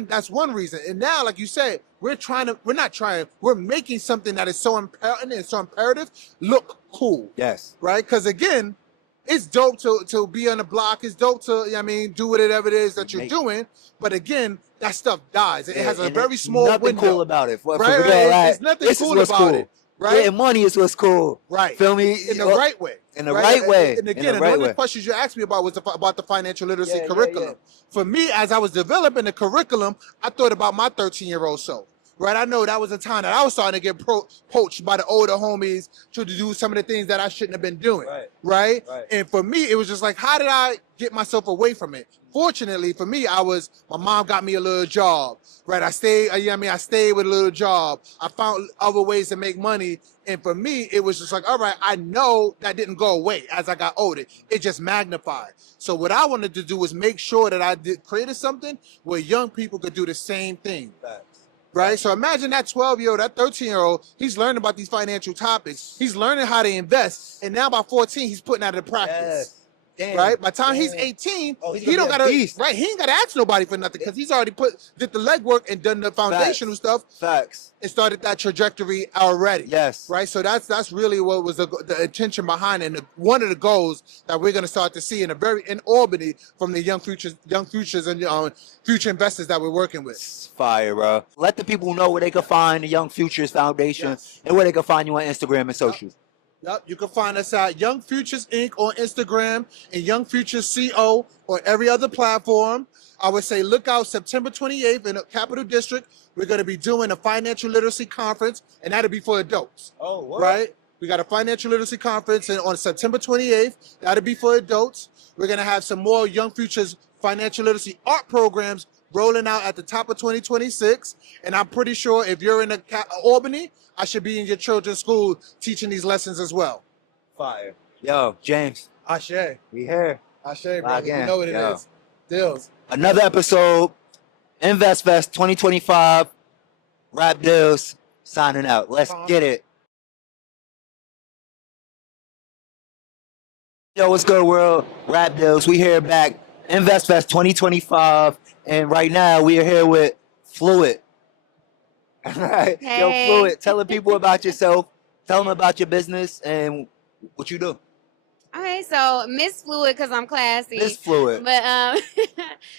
that's one reason. And now, like you said, we're making something that is so important and so imperative look cool. Yes. Right? Because, again, it's dope to be on the block. It's dope to, do whatever it is that you're doing. But, again, that stuff dies. It has a very small window. Nothing cool about it. Right? There's nothing cool about it. Right? Yeah, money is what's cool. Right. Feel me? In the right way. In the right way. And again, one of the questions you asked me about was about the financial literacy curriculum. For me, as I was developing the curriculum, I thought about my 13-year-old self. Right? I know that was a time that I was starting to get poached by the older homies to do some of the things that I shouldn't have been doing. Right? And for me, it was just like, how did I get myself away from it? Fortunately for me, my mom got me a little job, right? I stayed with a little job. I found other ways to make money. And for me, it was just like, all right, I know that didn't go away as I got older. It just magnified. So what I wanted to do was make sure that I created something where young people could do the same thing. Right? So imagine that 12-year-old, that 13-year-old, he's learning about these financial topics. He's learning how to invest. And now by 14, he's putting that into practice. Yes. Damn. Right? By the time he's 18, he don't gotta he ain't gotta ask nobody for nothing because he's already did the legwork and done the foundational stuff. Facts. And started that trajectory already. Yes. Right? So that's really what was the intention behind it. And one of the goals that we're gonna start to see in Albany from the young futures and future investors that we're working with. Fire, bro. Let the people know where they can find the Young Futures Foundation and where they can find you on Instagram and socials. Yep, you can find us at Young Futures Inc. on Instagram and Young Futures CO on every other platform. I would say look out September 28th in the Capital District. We're going to be doing a financial literacy conference, and that'll be for adults. Oh, what? Right? We got a financial literacy conference on September 28th. That'll be for adults. We're going to have some more Young Futures financial literacy art programs rolling out at the top of 2026. And I'm pretty sure if you're in Albany, I should be in your children's school teaching these lessons as well. Fire. Yo, James. Ashe. We here. Ashe, bro. You know what it is. Deals. Another episode, InvestFest 2025. RAPDILLZ signing out. Let's get it. Yo, what's good, world? RAPDILLZ. We here back. InvestFest 2025. And right now we are here with Fluid. Hey. Yo, Fluid, telling people about yourself, tell them about your business and what you do. Okay, so Miss Fluid because I'm classy. Miss Fluid. But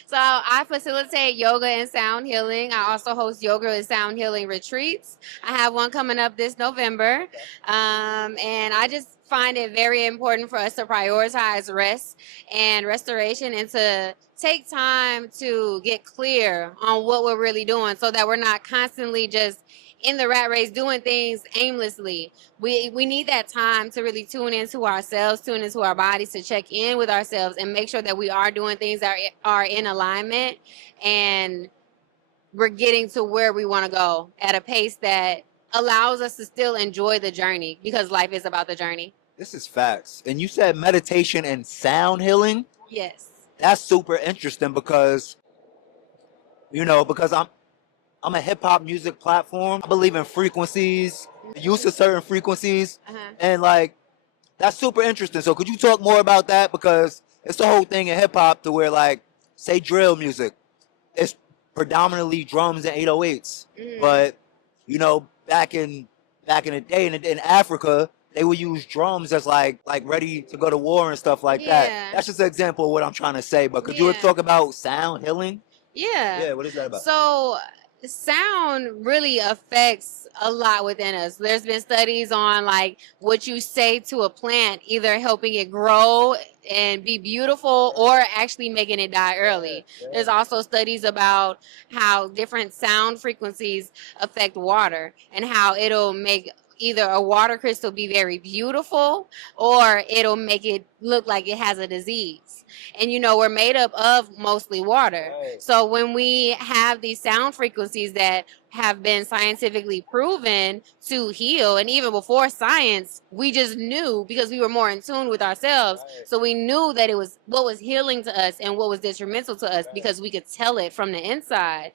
so I facilitate yoga and sound healing. I also host yoga and sound healing retreats. I have one coming up this November, and I just find it very important for us to prioritize rest and restoration and to take time to get clear on what we're really doing so that we're not constantly just in the rat race doing things aimlessly. We need that time to really tune into ourselves, tune into our bodies, to check in with ourselves and make sure that we are doing things that are in alignment and we're getting to where we want to go at a pace that allows us to still enjoy the journey, because life is about the journey. This is facts. And you said meditation and sound healing? Yes. That's super interesting because, because I'm a hip hop music platform. I believe in frequencies, the use of certain frequencies, and that's super interesting. So could you talk more about that? Because it's the whole thing in hip hop to where say drill music, it's predominantly drums and 808s. But back in the day in Africa, they would use drums as like ready to go to war and stuff like that. That's just an example of what I'm trying to say. But could you talk about sound healing? Yeah. What is that about? So sound really affects a lot within us. There's been studies on what you say to a plant, either helping it grow and be beautiful or actually making it die early. There's also studies about how different sound frequencies affect water and how it'll make either a water crystal be very beautiful or it'll make it look like it has a disease. And we're made up of mostly water. So when we have these sound frequencies that have been scientifically proven to heal, and even before science, we just knew because we were more in tune with ourselves. So we knew that it was what was healing to us and what was detrimental to us because we could tell it from the inside.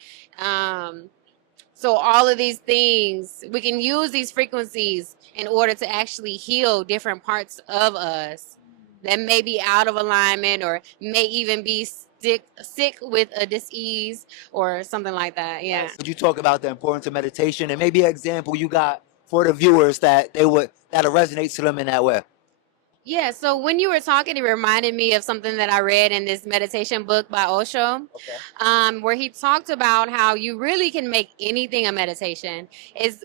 So all of these things, we can use these frequencies in order to actually heal different parts of us that may be out of alignment or may even be sick with a disease or something like that. Yeah. Could you talk about the importance of meditation and maybe an example you got for the viewers that'll resonate to them in that way? Yeah, so when you were talking, it reminded me of something that I read in this meditation book by Osho, where he talked about how you really can make anything a meditation. Is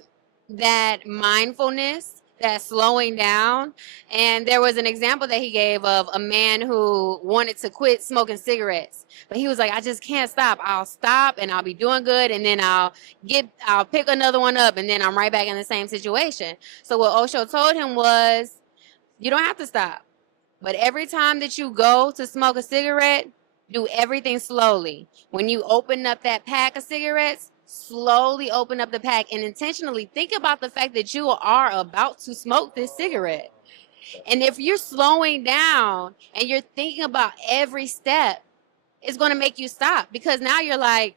that mindfulness, that slowing down. And there was an example that he gave of a man who wanted to quit smoking cigarettes, but he was like, I just can't stop. I'll stop and I'll be doing good, and then I'll pick another one up, and then I'm right back in the same situation. So what Osho told him was, you don't have to stop. But every time that you go to smoke a cigarette, do everything slowly. When you open up that pack of cigarettes, slowly open up the pack and intentionally think about the fact that you are about to smoke this cigarette. And if you're slowing down and you're thinking about every step, it's going to make you stop, because now you're like,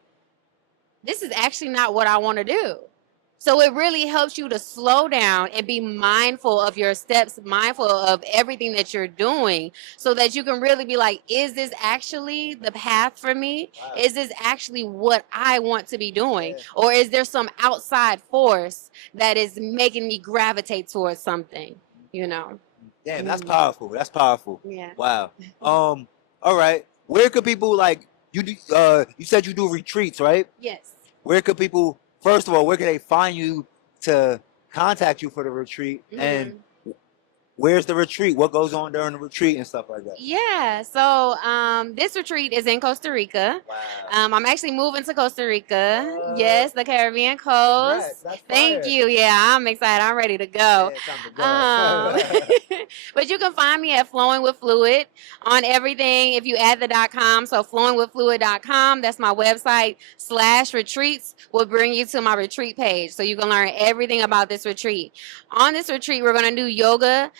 this is actually not what I want to do. So it really helps you to slow down and be mindful of your steps, mindful of everything that you're doing, so that you can really be like, is this actually the path for me? Is this actually what I want to be doing? Or is there some outside force that is making me gravitate towards something, Damn, that's powerful. That's powerful. Yeah. Wow. All right. Where could people you said you do retreats, right? Yes. Where could people, first of all, where can they find you to contact you for the retreat? And where's the retreat? What goes on during the retreat and stuff like that? Yeah, so this retreat is in Costa Rica. Wow. I'm actually moving to Costa Rica. Yes, the Caribbean coast. Thank you. Yeah, I'm excited. I'm ready to go. Yeah, time to go. But you can find me at Flowing with Fluid on everything. If you add the .com, so flowingwithfluid.com, that's my website, /retreats will bring you to my retreat page. So you can learn everything about this retreat. On this retreat, we're going to do yoga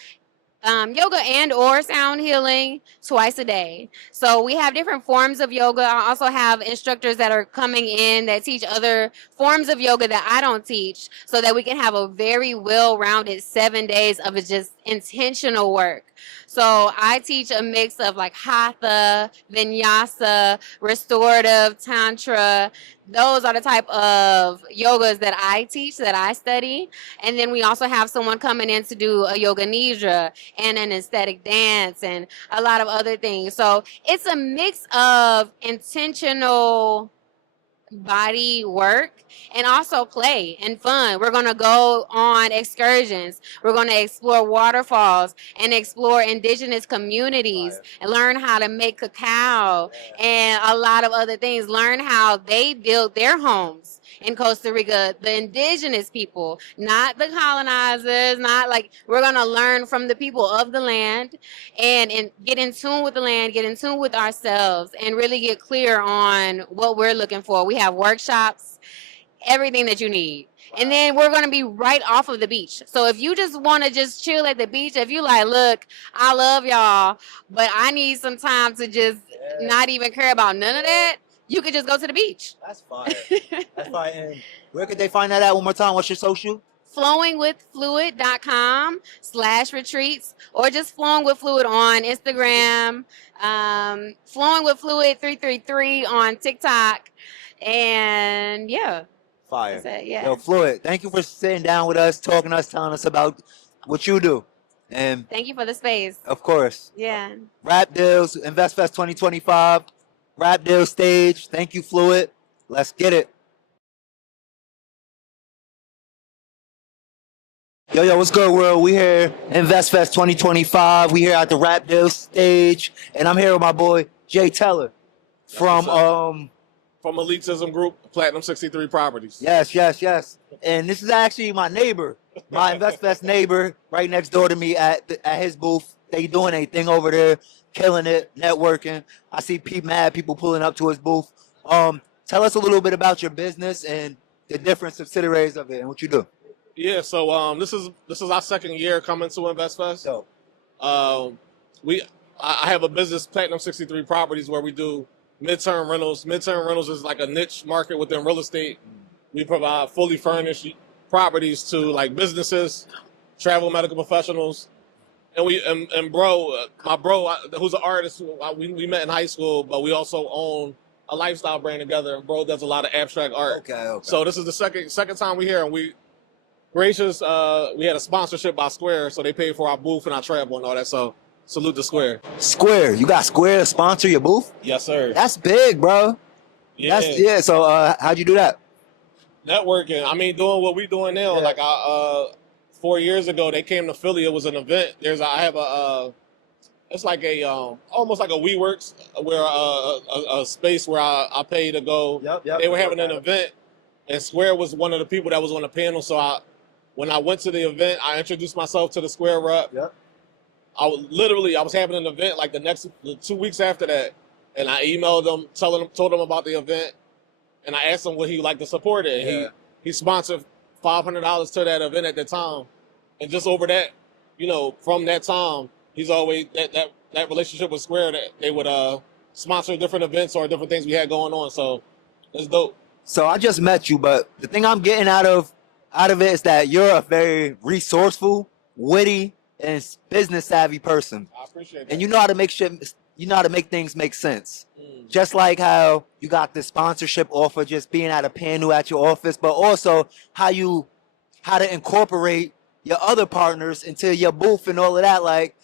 yoga and or sound healing twice a day. So we have different forms of yoga. I also have instructors that are coming in that teach other forms of yoga that I don't teach, so that we can have a very well-rounded 7 days of just intentional work. So I teach a mix of like hatha, vinyasa, restorative, tantra. Those are the type of yogas that I teach, that I study. And then we also have someone coming in to do a yoga nidra and an aesthetic dance and a lot of other things. So it's a mix of intentional body work and also play and fun. We're going to go on excursions. We're going to explore waterfalls and explore indigenous communities and learn how to make cacao and a lot of other things. Learn how they built their homes in Costa Rica, the indigenous people, not the colonizers, not like, we're going to learn from the people of the land and get in tune with the land, get in tune with ourselves, and really get clear on what we're looking for. We have workshops, everything that you need. And then we're going to be right off of the beach. So if you just want to just chill at the beach, if you like, look, I love y'all, but I need some time to just not even care about none of that, you could just go to the beach. That's fire. That's fire. And where could they find that at one more time? What's your social? flowingwithfluid.com/retreats, or just Flowing with Fluid on Instagram, Flowing with Fluid 333 on TikTok, and yeah. Fire. That's it, yeah. Yo, Fluid, thank you for sitting down with us, talking to us, telling us about what you do. And thank you for the space. of course. Yeah. RAPDILLZ, InvestFest 2025, RAPDILLZ Stage. Thank you, Fluid. Let's get it. Yo, what's good, world? We here, InvestFest 2025. We here at the RAPDILLZ Stage, and I'm here with my boy Jay Teller from Elitism Group, Platinum 63 Properties. Yes. And this is actually my neighbor, my InvestFest neighbor, right next door to me at his booth. They doing a thing over there, killing it, networking. I see mad people pulling up to his booth. Tell us a little bit about your business and the different subsidiaries of it and what you do. Yeah, so this is our second year coming to InvestFest. So, I have a business, Platinum 63 Properties, where we do midterm rentals. Midterm rentals is like a niche market within real estate. We provide fully furnished properties to like businesses, travel medical professionals, and my bro, who's an artist, we met in high school, but we also own a lifestyle brand together. And bro does a lot of abstract art. Okay. So this is the second time we're here, and we gracious. We had a sponsorship by Square, so they paid for our booth and our travel and all that. So salute to Square. Square, you got Square to sponsor your booth? Yes, sir. That's big, bro. Yeah. So how'd you do that? Networking. I mean, doing what we doing now. Yeah. Like 4 years ago, they came to Philly. It was an event. It's like a almost like a WeWorks, where a space where I pay to go. Yep. They were having an event, and Square was one of the people that was on the panel. So when I went to the event, I introduced myself to the Square rep. Yep. I was having an event like the 2 weeks after that, and I emailed them, told them about the event, and I asked him would he like to support it. Yeah. He sponsored $500 to that event at the time, and just over that, from that time, he's always that relationship with Square, that they would sponsor different events or different things we had going on. So it's dope. So I just met you, but the thing I'm getting out of it is that you're a very resourceful, witty, and business savvy person. I appreciate that. And you know how to make things make sense. Just like how you got the sponsorship offer just being at a panel at your office, but also how to incorporate your other partners into your booth and all of that. Like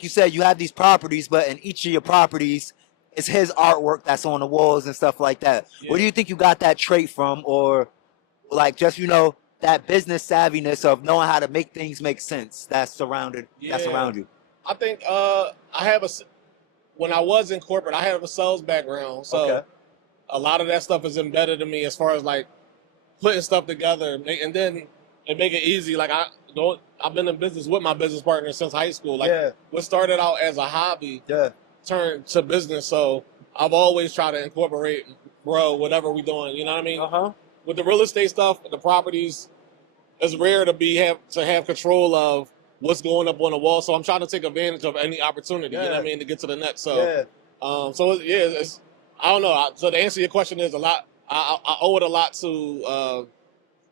you said, you have these properties, but in each of your properties, it's his artwork that's on the walls and stuff like that. Yeah. Where do you think you got that trait from, or like just that business savviness of knowing how to make things make sense that's around you? I think when I was in corporate, I have a sales background, so Okay. a lot of that stuff is embedded in me as far as like putting stuff together, and then make it easy. Like I've been in business with my business partner since high school. Like what started out as a hobby turned to business. So I've always tried to incorporate, whatever we're doing. You know what I mean? With the real estate stuff, the properties, it's rare to have control of what's going up on the wall. So I'm trying to take advantage of any opportunity, you know what I mean, to get to the next. So, it's, I don't know. So to answer your question, there's a lot. I owe it a lot to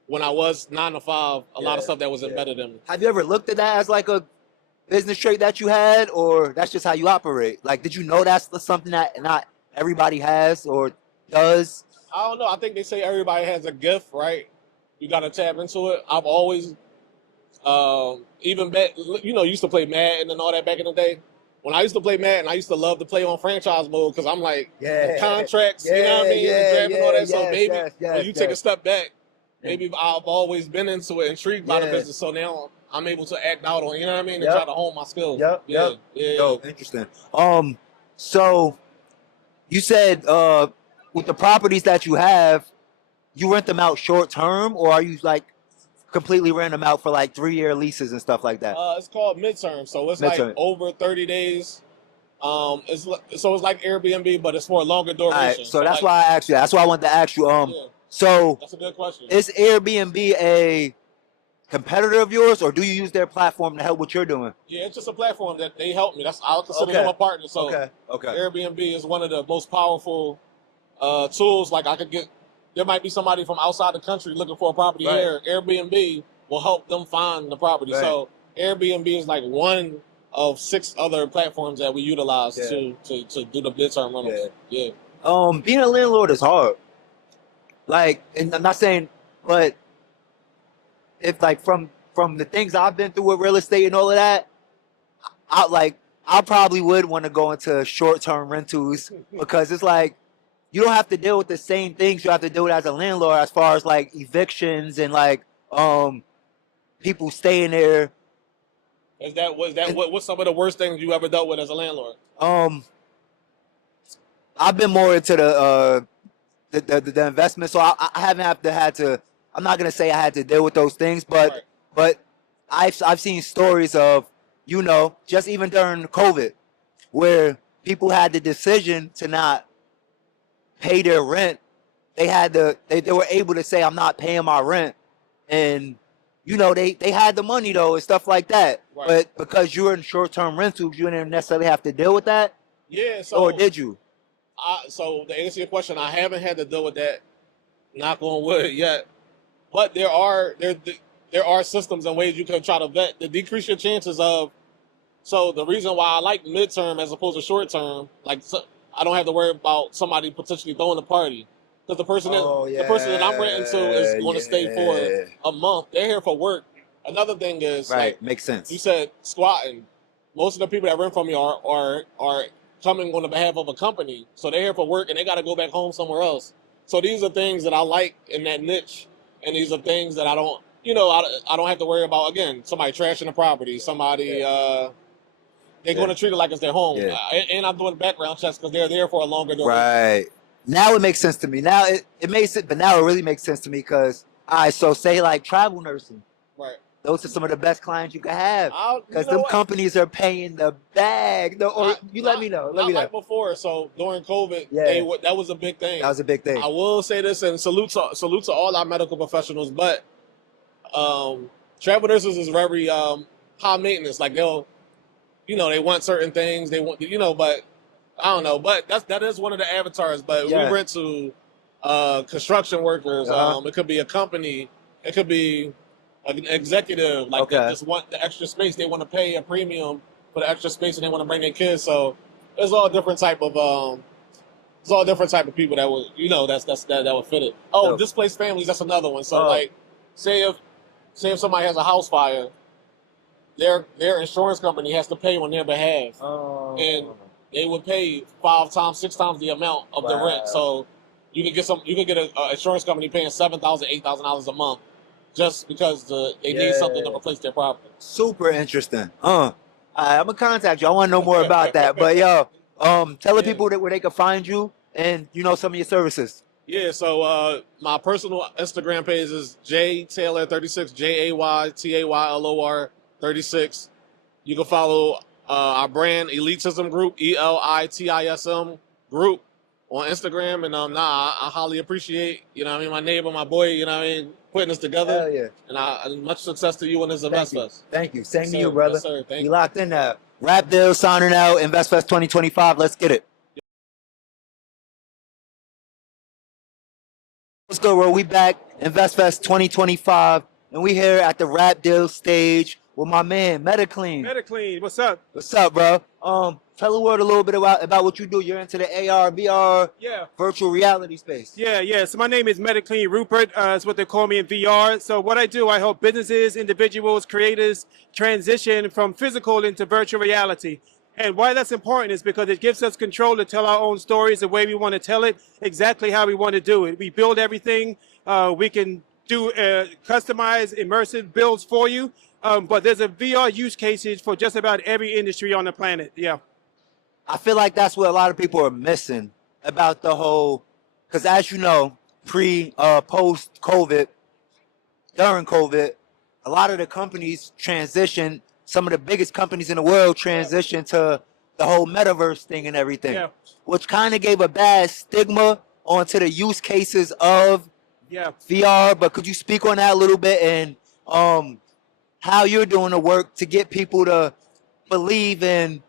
when I was 9 to 5. A lot of stuff that was embedded in me. Have you ever looked at that as like a business trait that you had, or that's just how you operate? Like, did you know that's something that not everybody has or does? I don't know. I think they say everybody has a gift, right? You got to tap into it. I've always, even back, used to play Madden and all that back in the day. When I used to play Madden, I used to love to play on franchise mode because I'm like, contracts, you know what I mean? And drafting all that. So maybe when you take a step back, maybe I've always been into it, intrigued by the business. So now I'm able to act out on, you know what I mean? And try to hone my skills. Yo, interesting. So you said with the properties that you have, you rent them out short term, or are you like completely rent them out for like 3-year leases and stuff like that? It's called midterm, so it's like over 30 days. It's like Airbnb, but it's for a longer duration. All right, so that's why I asked you. That's why I wanted to ask you. So that's a good question. Is Airbnb a competitor of yours, or do you use their platform to help what you're doing? Yeah, it's just a platform that they help me. I'll consider them a partner. So okay. Airbnb is one of the most powerful tools. Like there might be somebody from outside the country looking for a property here. Airbnb will help them find the property. So Airbnb is like one of 6 other platforms that we utilize to do the midterm rentals. Being a landlord is hard. Like, and I'm not saying, but if like from the things I've been through with real estate and all of that, I probably would want to go into short-term rentals because it's like you don't have to deal with the same things you have to deal with as a landlord as far as like evictions and like people staying there. What's some of the worst things you ever dealt with as a landlord? I've been more into the investment, so I haven't had to. I'm not gonna say I had to deal with those things, but I've seen stories of just even during COVID where people had the decision to not pay their rent. They were able to say I'm not paying my rent, and they had the money though and stuff like that. But because you're in short-term rentals, you didn't necessarily have to deal with that. Yeah. So or did you? So to answer your question, I haven't had to deal with that, knock on wood, yet. But there are systems and ways you can try to vet to decrease your chances of. So the reason why I like midterm as opposed to short term, I don't have to worry about somebody potentially throwing a party, because the person that I'm renting to is going to stay for a month. They're here for work. Another thing is makes sense. You said squatting. Most of the people that rent from me are coming on the behalf of a company, so they're here for work and they got to go back home somewhere else. So these are things that I like in that niche, and these are things that I don't have to worry about. Again, somebody trashing the property, somebody they're going to treat it like it's their home, and I'm doing background checks because they're there for a longer duration. Right. Now it makes sense to me. Now it makes it, but now it really makes sense to me because so say like travel nursing. Right. Those are some of the best clients you can have because them companies are paying the bag. Let me know. Like before. So during COVID, that was a big thing. That was a big thing. I will say this, and salute to all our medical professionals, but travel nurses is very high maintenance. Like they want certain things. They want, but I don't know. But that is one of the avatars. But we rent to construction workers. It could be a company. It could be an executive. They just want the extra space. They want to pay a premium for the extra space, and they want to bring their kids. So there's all different type of people that would that would fit it. Displaced families. That's another one. So say if somebody has a house fire, their insurance company has to pay on their behalf, and they would pay 5 times, 6 times the amount of the rent. So you can get an insurance company paying $7,000, $8,000 a month just because they need something to replace their property. Super interesting. I'm gonna contact you. I want to know more about that. But tell the people where they can find you and some of your services. Yeah, so my personal Instagram page is JTaylor36, JAYTAYLOR 36. You can follow our brand Elitism Group, ELITISM Group on Instagram, and I highly appreciate, my neighbor, my boy, putting this together. Hell yeah. And much success to you on this InvestFest. Thank you. Same Yes, to you, sir. brother. Yes, sir. Thank You you. locked in now. Rap deal signing out. InvestFest 2025. Let's get it. What's good, bro? We back. InvestFest 2025. And we here at the RAPDILLZ stage with my man, MetaClean. MetaClean, what's up? What's up, bro? Tell the world a little bit about what you do. You're into the AR, VR, virtual reality space. Yeah. So my name is MetaClean Rupert. It's what they call me in VR. So what I do, I help businesses, individuals, creators transition from physical into virtual reality. And why that's important is because it gives us control to tell our own stories the way we want to tell it, exactly how we want to do it. We build everything. We can do customized, immersive builds for you. But there's a VR use cases for just about every industry on the planet. Yeah. I feel like that's what a lot of people are missing about the whole, because as you know, post-COVID, during COVID, a lot of the companies transition, some of the biggest companies in the world transition to the whole metaverse thing and everything, which kind of gave a bad stigma onto the use cases of VR. But could you speak on that a little bit and how you're doing the work to get people to believe in,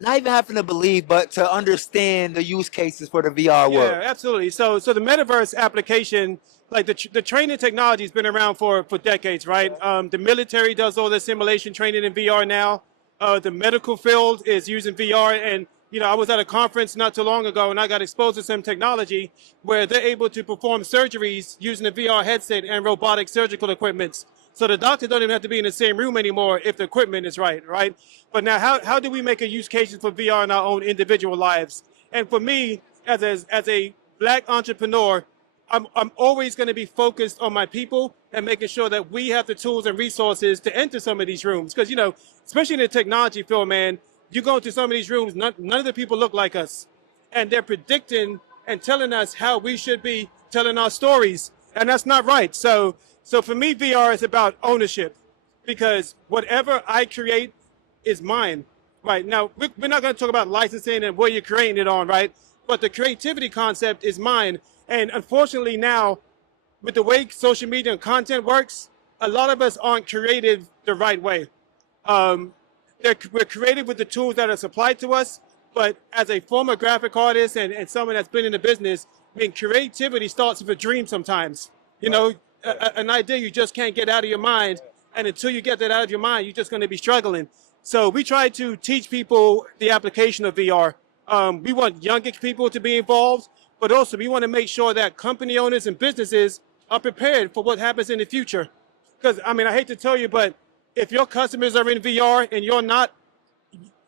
not even having to believe, but to understand the use cases for the VR world? Yeah, absolutely. So the metaverse application, like the training technology has been around for decades, right? The military does all the simulation training in VR now. The medical field is using VR. And, you know, I was at a conference not too long ago and I got exposed to some technology where they're able to perform surgeries using a VR headset and robotic surgical equipments. So the doctor don't even have to be in the same room anymore if the equipment is right? But now how do we make a use case for VR in our own individual lives? And for me, as a black entrepreneur, I'm always going to be focused on my people and making sure that we have the tools and resources to enter some of these rooms. Because, you know, especially in the technology field, man, you go into some of these rooms, none of the people look like us. And they're predicting and telling us how we should be telling our stories. And that's not right. So for me, VR is about ownership, because whatever I create is mine. Right now, we're not going to talk about licensing and where you're creating it on, right? But the creativity concept is mine. And unfortunately now, with the way social media and content works, a lot of us aren't creative the right way. We're creative with the tools that are supplied to us, but as a former graphic artist and someone that's been in the business, I mean, creativity starts with a dream sometimes. You know, an idea you just can't get out of your mind, and until you get that out of your mind, you're just going to be struggling. So we try to teach people the application of VR. We want younger people to be involved, but also we want to make sure that company owners and businesses are prepared for what happens in the future. Because, I mean, I hate to tell you, but if your customers are in VR and you're not,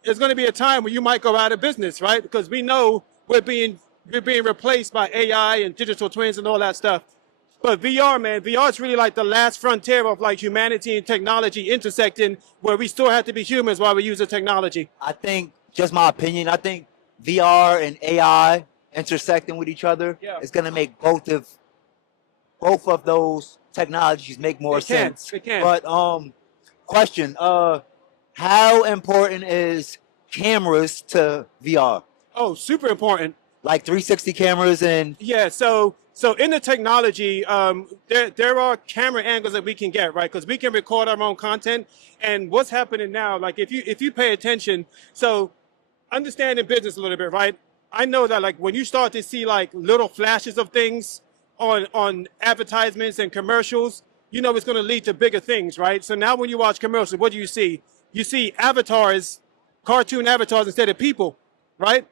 there's going to be a time where you might go out of business, right? Because we know we're being replaced by AI and digital twins and all that stuff. But VR, man, VR is really like the last frontier of like humanity and technology intersecting, where we still have to be humans while we use the technology. I think, just my opinion, I think VR and AI intersecting with each other is going to make both of those technologies make more sense. It can. But question, how important is cameras to VR? Oh, super important. Like 360 cameras and... Yeah, so in the technology, there are camera angles that we can get, right? Because we can record our own content. And what's happening now, like if you pay attention, so understanding business a little bit, right? I know that like when you start to see like little flashes of things on advertisements and commercials, you know it's going to lead to bigger things, right? So now when you watch commercials, what do you see? You see avatars, cartoon avatars instead of people, right?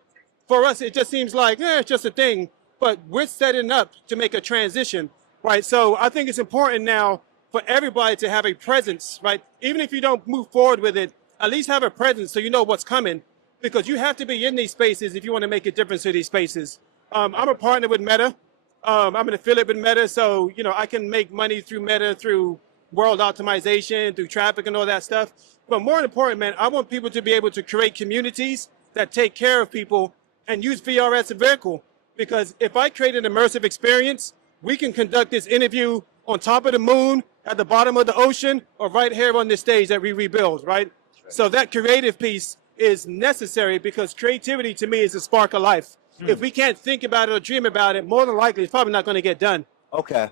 For us, it just seems like, it's just a thing. But we're setting up to make a transition, right? So I think it's important now for everybody to have a presence, right? Even if you don't move forward with it, at least have a presence so you know what's coming, because you have to be in these spaces if you want to make a difference to these spaces. I'm a partner with Meta. I'm an affiliate with Meta, so you know I can make money through Meta, through world optimization, through traffic and all that stuff. But more important, man, I want people to be able to create communities that take care of people and use VR as a vehicle. Because if I create an immersive experience, we can conduct this interview on top of the moon, at the bottom of the ocean, or right here on this stage that we rebuild, right? So that creative piece is necessary, because creativity to me is the spark of life. If we can't think about it or dream about it, more than likely it's probably not going to get done. Okay.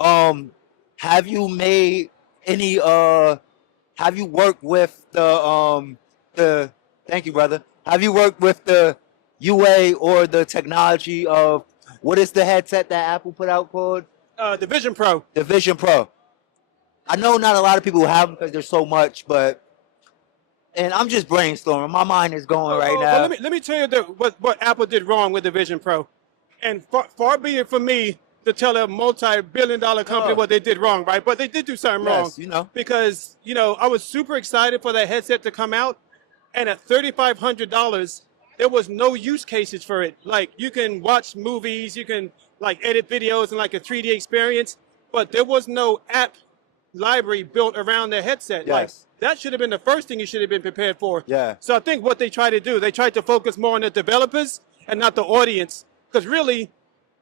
Have you made any have you worked with the thank you, brother. Have you worked with the UA or the technology of what is the headset that Apple put out called? The Vision Pro. The Vision Pro. I know not a lot of people have them because there's so much, but and I'm just brainstorming. My mind is going right now. Let me tell you what Apple did wrong with the Vision Pro, and far be it from me to tell a multi-billion-dollar company what they did wrong, right? But they did do something wrong, you know, because I was super excited for that headset to come out, and at $3,500, there was no use cases for it. Like you can watch movies, you can like edit videos and like a 3D experience, but there was no app library built around their headset. Yes. Like that should have been the first thing you should have been prepared for. Yeah. So I think what they tried to do, they tried to focus more on the developers and not the audience, because really,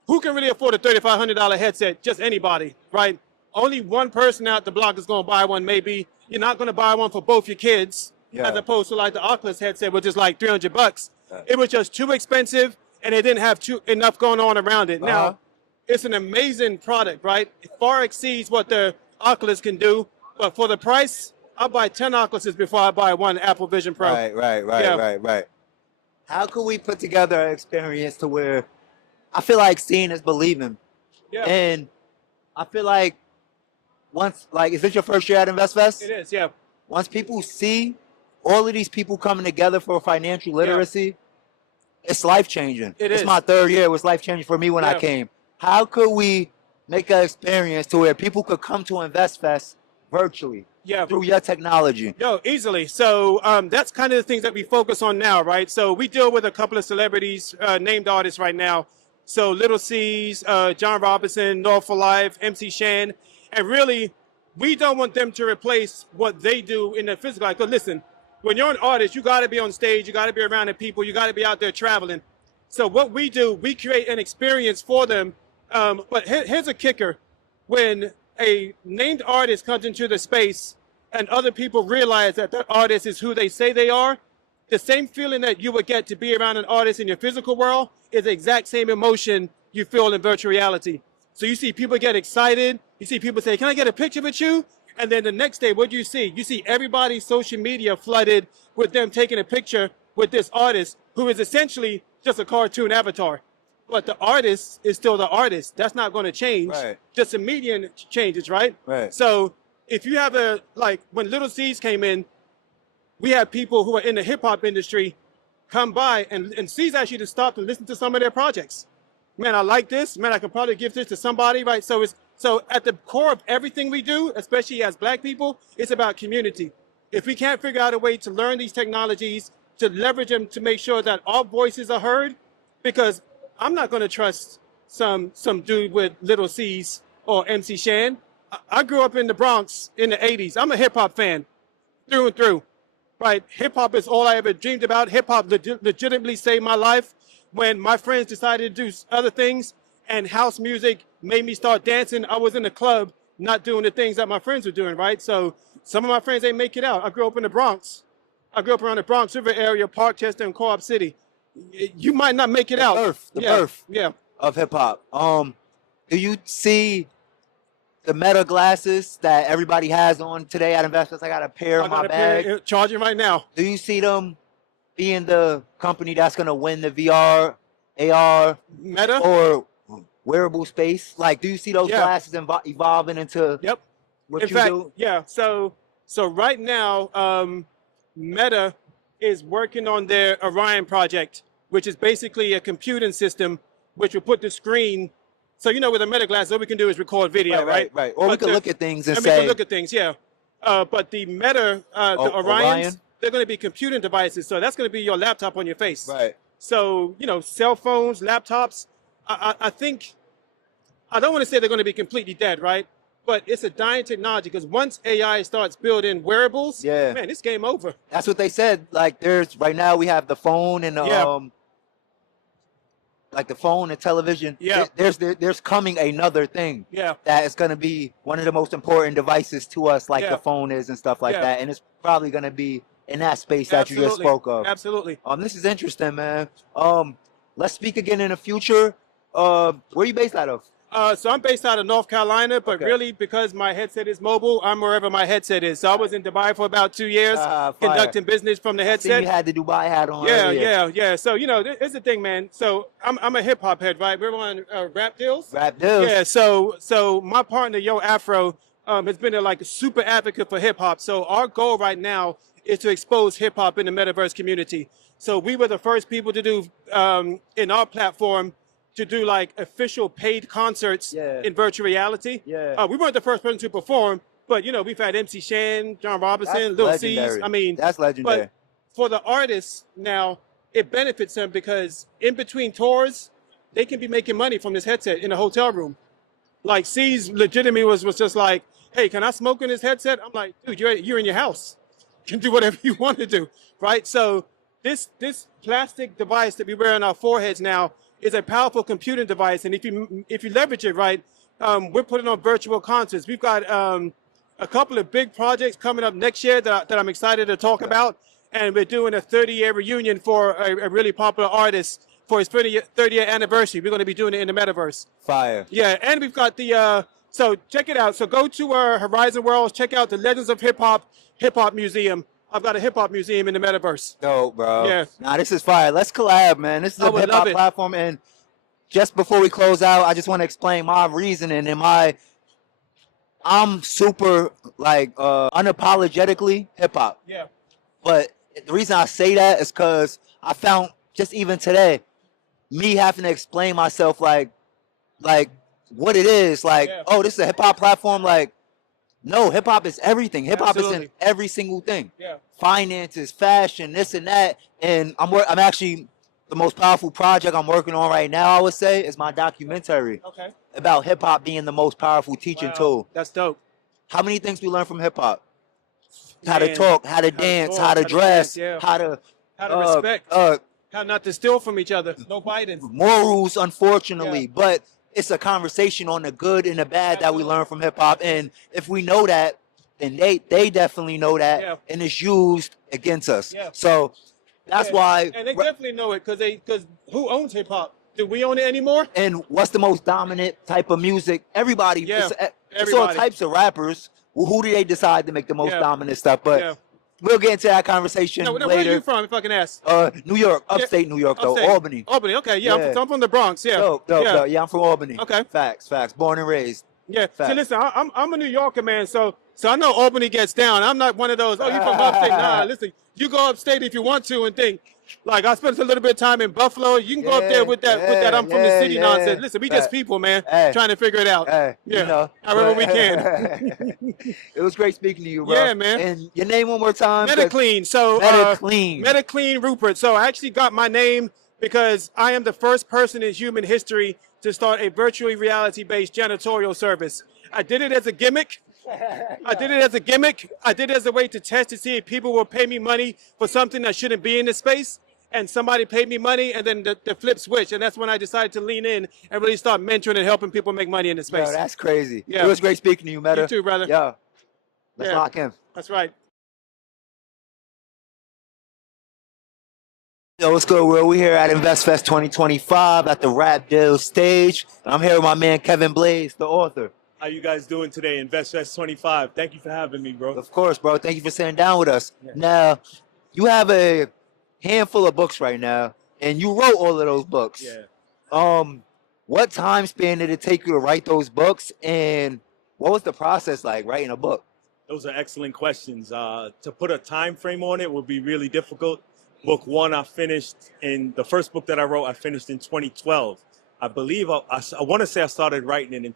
who can really afford a $3,500 headset? Just anybody, right? Only one person out the block is going to buy one. Maybe you're not going to buy one for both your kids, as opposed to like the Oculus headset, which is like $300. It was just too expensive, and it didn't have enough going on around it. Now, it's an amazing product, right? It far exceeds what the Oculus can do, but for the price, I'll buy 10 Oculuses before I buy one Apple Vision Pro. Right. How could we put together an experience to where I feel like seeing is believing? Yeah. And I feel like once, like, is this your first year at InvestFest? It is, yeah. Once people see all of these people coming together for financial literacy, it's life-changing. It's my third year. It was life-changing for me when I came. How could we make an experience to where people could come to InvestFest virtually through your technology? Easily. So that's kind of the things that we focus on now, right? So we deal with a couple of celebrities, named artists right now. So Little C's, John Robinson, North for Life, MC Shan. And really, we don't want them to replace what they do in their physical life. Because listen, when you're an artist, you got to be on stage, you got to be around the people, you got to be out there traveling. So what we do, we create an experience for them. But here's a kicker. When a named artist comes into the space and other people realize that that artist is who they say they are, the same feeling that you would get to be around an artist in your physical world is the exact same emotion you feel in virtual reality. So you see people get excited. You see people say, can I get a picture with you? And then the next day, what do you see? You see everybody's social media flooded with them taking a picture with this artist who is essentially just a cartoon avatar. But the artist is still the artist. That's not going to change. Right. Just the medium changes, right? Right. So if you have when Little C's came in, we had people who are in the hip hop industry come by and C's actually to stop and listen to some of their projects. Man, I like this. Man, I could probably give this to somebody, right? So at the core of everything we do, especially as Black people, it's about community. If we can't figure out a way to learn these technologies, to leverage them to make sure that our voices are heard, because I'm not going to trust some dude with Little C's or MC Shan. I grew up in the Bronx in the 80s. I'm a hip hop fan through and through, right? Hip hop is all I ever dreamed about. Hip hop legitimately saved my life when my friends decided to do other things and house music made me start dancing. I was in the club, not doing the things that my friends were doing, right? So some of my friends ain't make it out. I grew up in the Bronx. I grew up around the Bronx River area, Parkchester and Co-op City. You might not make it out. The birth yeah. of hip hop. Do you see the Meta glasses that everybody has on today at InvestFest? I got a pair in my bag. Charging right now. Do you see them being the company that's going to win the VR, AR, Meta, or wearable space? Like, do you see those glasses evolving into what in you fact, do? Yeah. So right now, Meta is working on their Orion project, which is basically a computing system which will put the screen. So with a Meta glass, all we can do is record video, right? Right. Or we can look at things and we say. can look at things, yeah. But the Meta, the Orions, they're going to be computing devices. So that's going to be your laptop on your face. Right. So, cell phones, laptops, I think, I don't want to say they're going to be completely dead, right? But it's a dying technology because once AI starts building wearables, man, it's game over. That's what they said. Like right now we have the phone and the, like the phone and television. Yeah. There's coming another thing. Yeah. That is going to be one of the most important devices to us, like the phone is and stuff like that. And it's probably going to be in that space that you just spoke of. Absolutely. This is interesting, man. Let's speak again in the future. Where are you based out of? So I'm based out of North Carolina, but really because my headset is mobile, I'm wherever my headset is. So I was in Dubai for about 2 years, conducting business from the headset. I see you had the Dubai hat on. Yeah. So here's the thing, man. So I'm a hip hop head, right? We're on RAPDILLZ. RAPDILLZ. Yeah. So my partner Yo Afro has been a super advocate for hip hop. So our goal right now is to expose hip hop in the metaverse community. So we were the first people to do in our platform to do like official paid concerts in virtual reality. We weren't the first person to perform, but we've had MC Shan, John Robinson, Lil C's. I mean, that's legendary. But for the artists now, it benefits them because in between tours, they can be making money from this headset in a hotel room. Like C's legitimately was just like, hey, can I smoke in this headset? I'm like, dude, you're in your house. You can do whatever you want to do, right? So this plastic device that we wear on our foreheads now is a powerful computing device, and if you leverage it right, we're putting on virtual concerts. We've got a couple of big projects coming up next year that I'm excited to talk about, and we're doing a 30-year reunion for a really popular artist for his 30-year anniversary. We're going to be doing it in the metaverse. Fire. Yeah, and we've got the so check it out. So go to Horizon Worlds, check out the Legends of Hip Hop Museum. I've got a hip hop museum in the metaverse. Dope, bro. Yeah. Nah, this is fire. Let's collab, man. This is a hip hop platform. And just before we close out, I just want to explain my reasoning and I'm super unapologetically hip hop. Yeah. But the reason I say that is because I found just even today, me having to explain myself like what it is. Oh, this is a hip hop platform. No, hip hop is everything. Hip hop is in every single thing. Yeah. Finances, fashion, this and that. And I'm actually the most powerful project I'm working on right now, I would say, is my documentary about hip hop being the most powerful teaching tool. That's dope. How many things we learn from hip hop? How to talk, how to dance, how to dress, how to respect, how not to steal from each other. No biting. Morals, unfortunately, but it's a conversation on the good and the bad that we learn from hip hop. And if we know that, then they definitely know that, and it's used against us. So that's why. And they definitely know it because who owns hip hop? Do we own it anymore? And what's the most dominant type of music? Everybody. It's all types of rappers. Well, who do they decide to make the most dominant stuff? But we'll get into that conversation later. Where are you from, if I can ask? New York, upstate New York, though. Albany. Albany, okay. Yeah, I'm from the Bronx. Yeah. Dope. Yeah, I'm from Albany. Okay. Facts. Born and raised. Yeah. Facts. So listen, I'm a New Yorker, man. So I know Albany gets down. I'm not one of those. Oh, you from upstate? Nah, listen. You go upstate if you want to and think. Like I spent a little bit of time in Buffalo. You can go up there with that I'm from the city nonsense. Listen, we just people, man, trying to figure it out. However we can. It was great speaking to you, bro. Yeah, man. And your name one more time? MetaClean. So MetaClean Rupert. So I actually got my name because I am the first person in human history to start a virtually reality-based janitorial service. I did it as a gimmick. I did it as a way to test to see if people will pay me money for something that shouldn't be in the space. And somebody paid me money, and then the flip switch. And that's when I decided to lean in and really start mentoring and helping people make money in the space. Yo, that's crazy. Yeah. It was great speaking to you, Meta. You too, brother. Yeah. Let's lock in. That's right. Yo, what's good, world? We're here at InvestFest 2025 at the RAPDILLZ stage. I'm here with my man, Kevin Blaze, the author. How you guys doing today, InvestFest 25? Thank you for having me, bro. Of course, bro. Thank you for sitting down with us. Yeah. Now, you have a handful of books right now, and you wrote all of those books. Yeah. What time span did it take you to write those books, and what was the process like writing a book? Those are excellent questions. To put a time frame on it would be really difficult. Book one, I finished in the first book that I wrote. I finished in 2012. I believe I want to say I started writing it in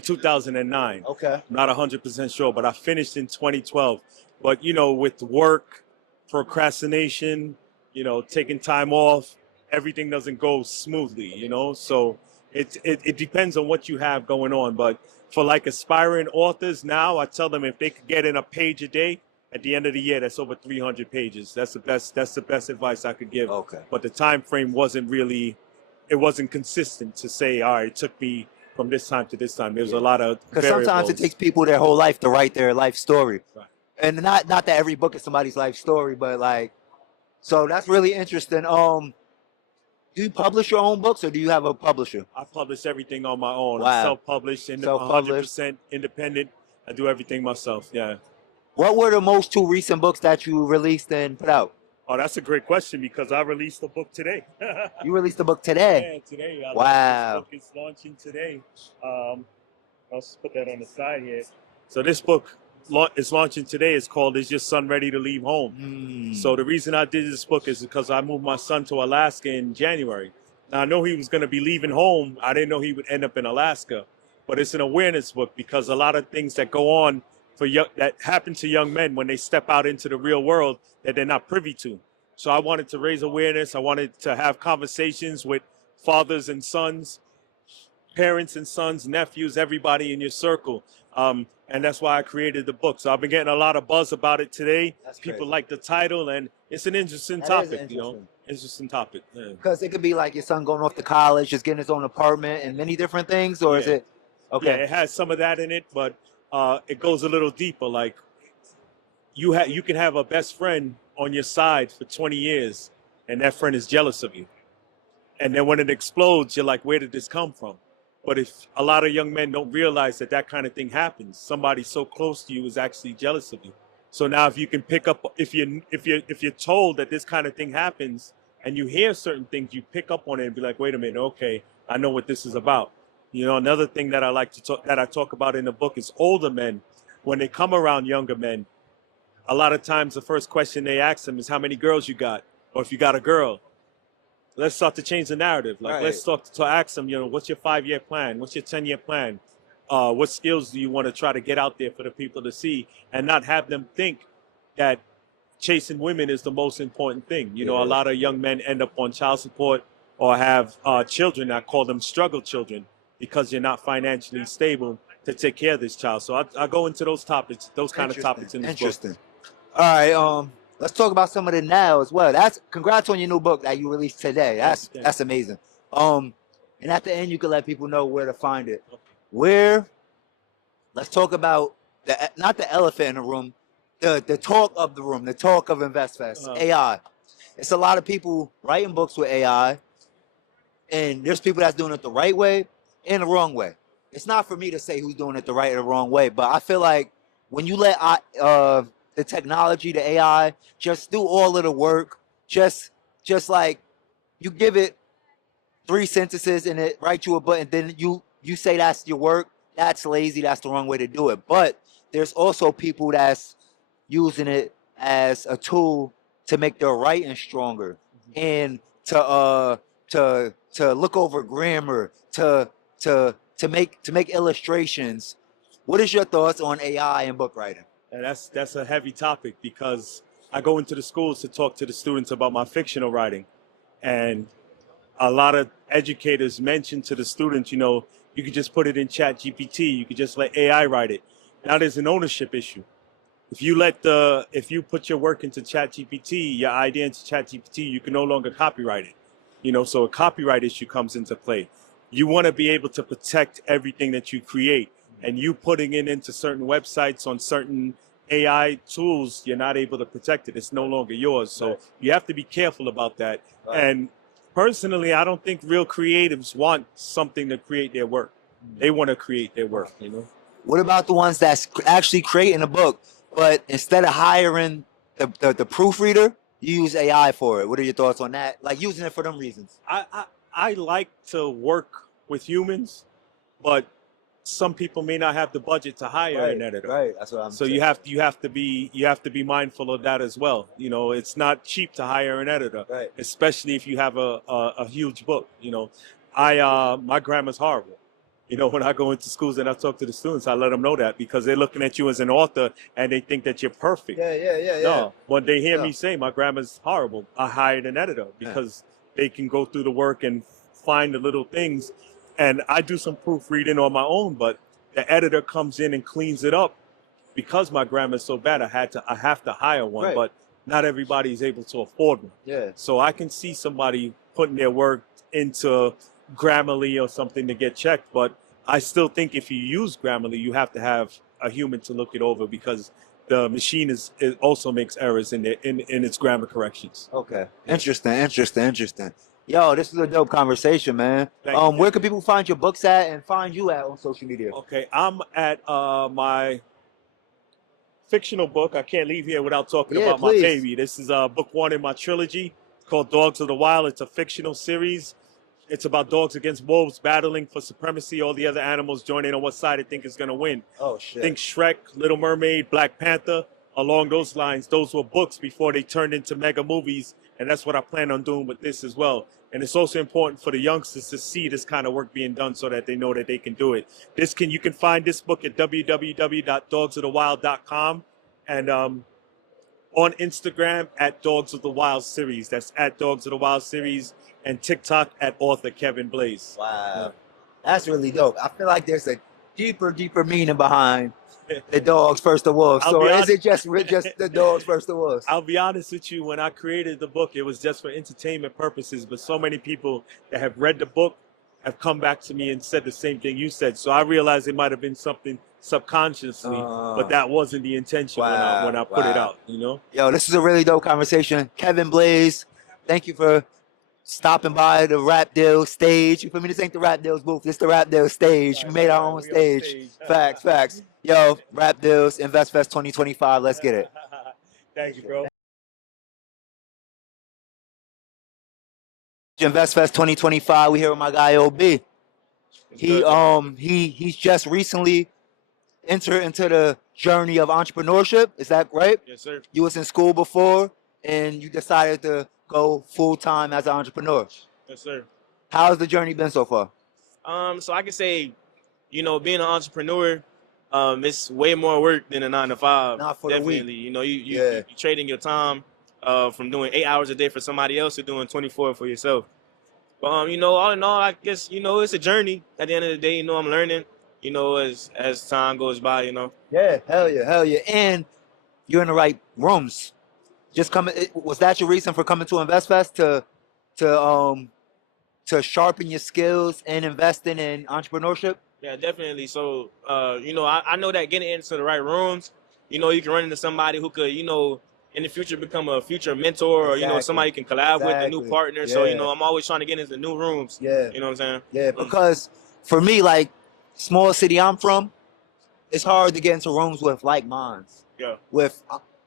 2009. Okay. I'm not 100% sure, but I finished in 2012. But with work, procrastination, taking time off, everything doesn't go smoothly. So it depends on what you have going on. But for like aspiring authors now, I tell them if they could get in a page a day, at the end of the year, that's over 300 pages. That's the best advice I could give. Okay. But the time frame wasn't consistent to say, all right, it took me from this time to this time. There's a lot of because sometimes it takes people their whole life to write their life story. Right. And not that every book is somebody's life story, but so that's really interesting. Do you publish your own books or do you have a publisher? I publish everything on my own. Wow. I'm self-published and Self-published. 100% independent. I do everything myself. Yeah. What were the most two recent books that you released and put out? Oh, that's a great question because I released a book today. You released a book today? Yeah, today. Wow. This book is launching today. I'll just put that on the side here. So this book is launching today. It's called "Is Your Son Ready to Leave Home?" So the reason I did this book is because I moved my son to Alaska in January. Now I know he was going to be leaving home. I didn't know he would end up in Alaska, but it's an awareness book because a lot of things that go on that happen to young men when they step out into the real world that they're not privy to. So I wanted to raise awareness. I wanted to have conversations with fathers and sons, parents and sons, nephews, everybody in your circle. And that's why I created the book. So I've been getting a lot of buzz about it today. People like the title, and it's an interesting topic, you know. Interesting topic. Because it could be like your son going off to college, just getting his own apartment and many different things, or is it? Okay. Yeah, it has some of that in it, but it goes a little deeper. Like you can have a best friend on your side for 20 years, and that friend is jealous of you. And then when it explodes, you're like, where did this come from? But if a lot of young men don't realize that that kind of thing happens, somebody so close to you is actually jealous of you. So now if you can pick up, if you're told that this kind of thing happens and you hear certain things, you pick up on it and be like, wait a minute, okay, I know what this is about. You know, another thing that I talk about in the book is older men. When they come around younger men, a lot of times the first question they ask them is how many girls you got, or if you got a girl. Let's start to change the narrative. Like, let's start to ask them, you know, what's your 5-year plan? What's your 10-year plan? What skills do you want to try to get out there for the people to see, and not have them think that chasing women is the most important thing. You know, a lot of young men end up on child support or have children. I call them struggle children because you're not financially stable to take care of this child. So I go into those topics, those kind of topics in this book. Interesting. All right. Let's talk about some of it now as well. Congrats on your new book that you released today. That's amazing. And at the end, you can let people know where to find it. Let's talk about not the elephant in the room, the talk of the room, the talk of InvestFest, AI. It's a lot of people writing books with AI, and there's people that's doing it the right way and the wrong way. It's not for me to say who's doing it the right or the wrong way, but I feel like when you let the technology, the AI, just do all of the work, just like you give it 3 sentences and it writes you a button, then you say that's your work, that's lazy, that's the wrong way to do it. But there's also people that's using it as a tool to make their writing stronger and to look over grammar, to make illustrations. What is your thoughts on AI and book writing? And that's a heavy topic because I go into the schools to talk to the students about my fictional writing. And a lot of educators mention to the students, you know, you could just put it in Chat GPT, you could just let AI write it. Now there's an ownership issue. If you put your work into Chat GPT, your idea into Chat GPT, you can no longer copyright it. You know, so a copyright issue comes into play. You want to be able to protect everything that you create, and you putting it into certain websites on certain AI tools, you're not able to protect it. It's no longer yours. So you have to be careful about that. And personally, I don't think real creatives want something to create their work. They want to create their work, you know? What about the ones that's actually creating a book, but instead of hiring the proofreader, you use AI for it? What are your thoughts on that? Like using it for them reasons? I like to work with humans, but some people may not have the budget to hire an editor. Right, that's what I'm saying. So you have to be mindful of that as well. You know, it's not cheap to hire an editor, especially if you have a huge book. You know, my grammar's horrible. You know, when I go into schools and I talk to the students, I let them know that because they're looking at you as an author and they think that you're perfect. Yeah. No, when they hear me say my grammar's horrible, I hired an editor because they can go through the work and find the little things. And I do some proofreading on my own, but the editor comes in and cleans it up. Because my grammar is so bad, I have to hire one, but not everybody is able to afford one. Yeah. So I can see somebody putting their work into Grammarly or something to get checked, but I still think if you use Grammarly, you have to have a human to look it over because the machine it also makes errors in its grammar corrections. Okay. Interesting. Yo, this is a dope conversation, man. Thank you. Where can people find your books at and find you at on social media? Okay, I'm at my fictional book. I can't leave here without talking about please. my baby. This is book 1 in my trilogy called Dogs of the Wild. It's a fictional series. It's about dogs against wolves battling for supremacy. All the other animals join in on what side they think is going to win. Oh, shit. Think Shrek, Little Mermaid, Black Panther. Along those lines, those were books before they turned into mega movies. And that's what I plan on doing with this as well. And it's also important for the youngsters to see this kind of work being done so that they know that they can do it. You can find this book at www.dogsofthewild.com and on Instagram at Dogs of the Wild Series. That's at Dogs of the Wild Series, and TikTok at author Kevin Blaze. Wow. That's really dope. I feel like there's a deeper meaning behind the dogs first the wolves. So is it just the dogs first the wolves? I'll be honest with you, when I created the book, it was just for entertainment purposes, but so many people that have read the book have come back to me and said the same thing you said. So I realized it might have been something subconsciously, but that wasn't the intention when I put it out, you know? Yo, this is a really dope conversation. Kevin Blaze, thank you for stopping by the RAPDILLZ stage. You feel me? This ain't the RAPDILLZ booth. This the RAPDILLZ stage. We made our own stage. Facts. Yo, RAPDILLZ, InvestFest 2025. Let's get it. Thank you, bro. InvestFest 2025. We here with my guy OB. He's just recently entered into the journey of entrepreneurship. Is that right? Yes, sir. You was in school before, and you decided to go full time as an entrepreneur. Yes, sir. How's the journey been so far? So I can say, being an entrepreneur, it's way more work than a 9 to 5. Not for definitely. the week. You trading your time from doing 8 hours a day for somebody else to doing 24 for yourself. But all in all, I guess it's a journey. At the end of the day, I'm learning. As time goes by, Yeah, hell yeah. And you're in the right rooms. Was that your reason for coming to InvestFest to sharpen your skills and investing in entrepreneurship? Yeah, definitely. So, I know that getting into the right rooms, you can run into somebody who could, in the future become a future mentor, or somebody you can collab with, a new partner. So I'm always trying to get into new rooms. Yeah, you know what I'm saying? Yeah, because for me, like small city I'm from, it's hard to get into rooms with like minds. Yeah, with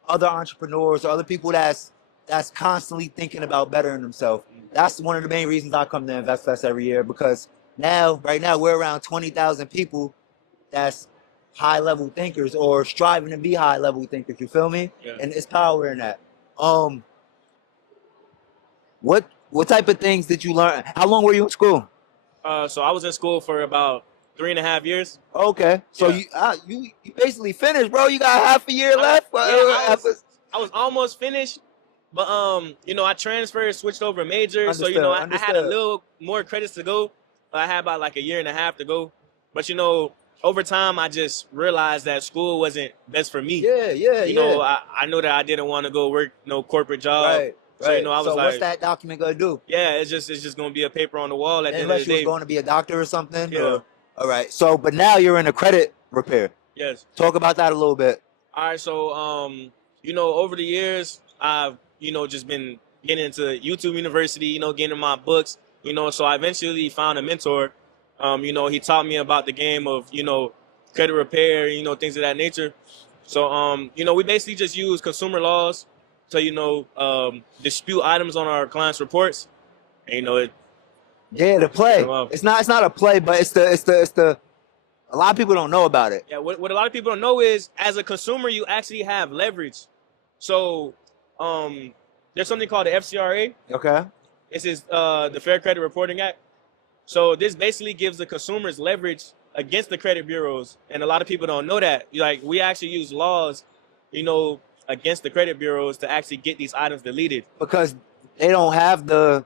other entrepreneurs or other people that's constantly thinking about bettering themselves. That's one of the main reasons I come to InvestFest every year, because right now we're around 20,000 people that's high level thinkers or striving to be high level thinkers. You feel me? Yeah. And it's power in that. What type of things did you learn? How long were you in school? So I was in school for about 3.5 years. Okay, so you basically finished, bro. You got half a year left. I was almost finished, but I transferred, switched over majors. So I had a little more credits to go. I had about like 1.5 years to go, but over time I just realized that school wasn't best for me. I know that I didn't want to go work no corporate job. Right. So I was like, what's that document gonna do? Yeah, it's just gonna be a paper on the wall at the end of Unless the you day. was going to be a doctor or something. Yeah. All right. So, but now you're in a credit repair. Yes. Talk about that a little bit. All right. So, over the years, I've, just been getting into YouTube University, getting my books, so I eventually found a mentor. He taught me about the game of, credit repair, things of that nature. So, we basically just use consumer laws to, dispute items on our clients' reports. And, the play. It's not a play, but it's the a lot of people don't know about it. Yeah, what a lot of people don't know is, as a consumer, you actually have leverage. So, there's something called the FCRA. Okay. This is the Fair Credit Reporting Act. So this basically gives the consumers leverage against the credit bureaus, and a lot of people don't know that. Like, we actually use laws, against the credit bureaus to actually get these items deleted. Because they don't have the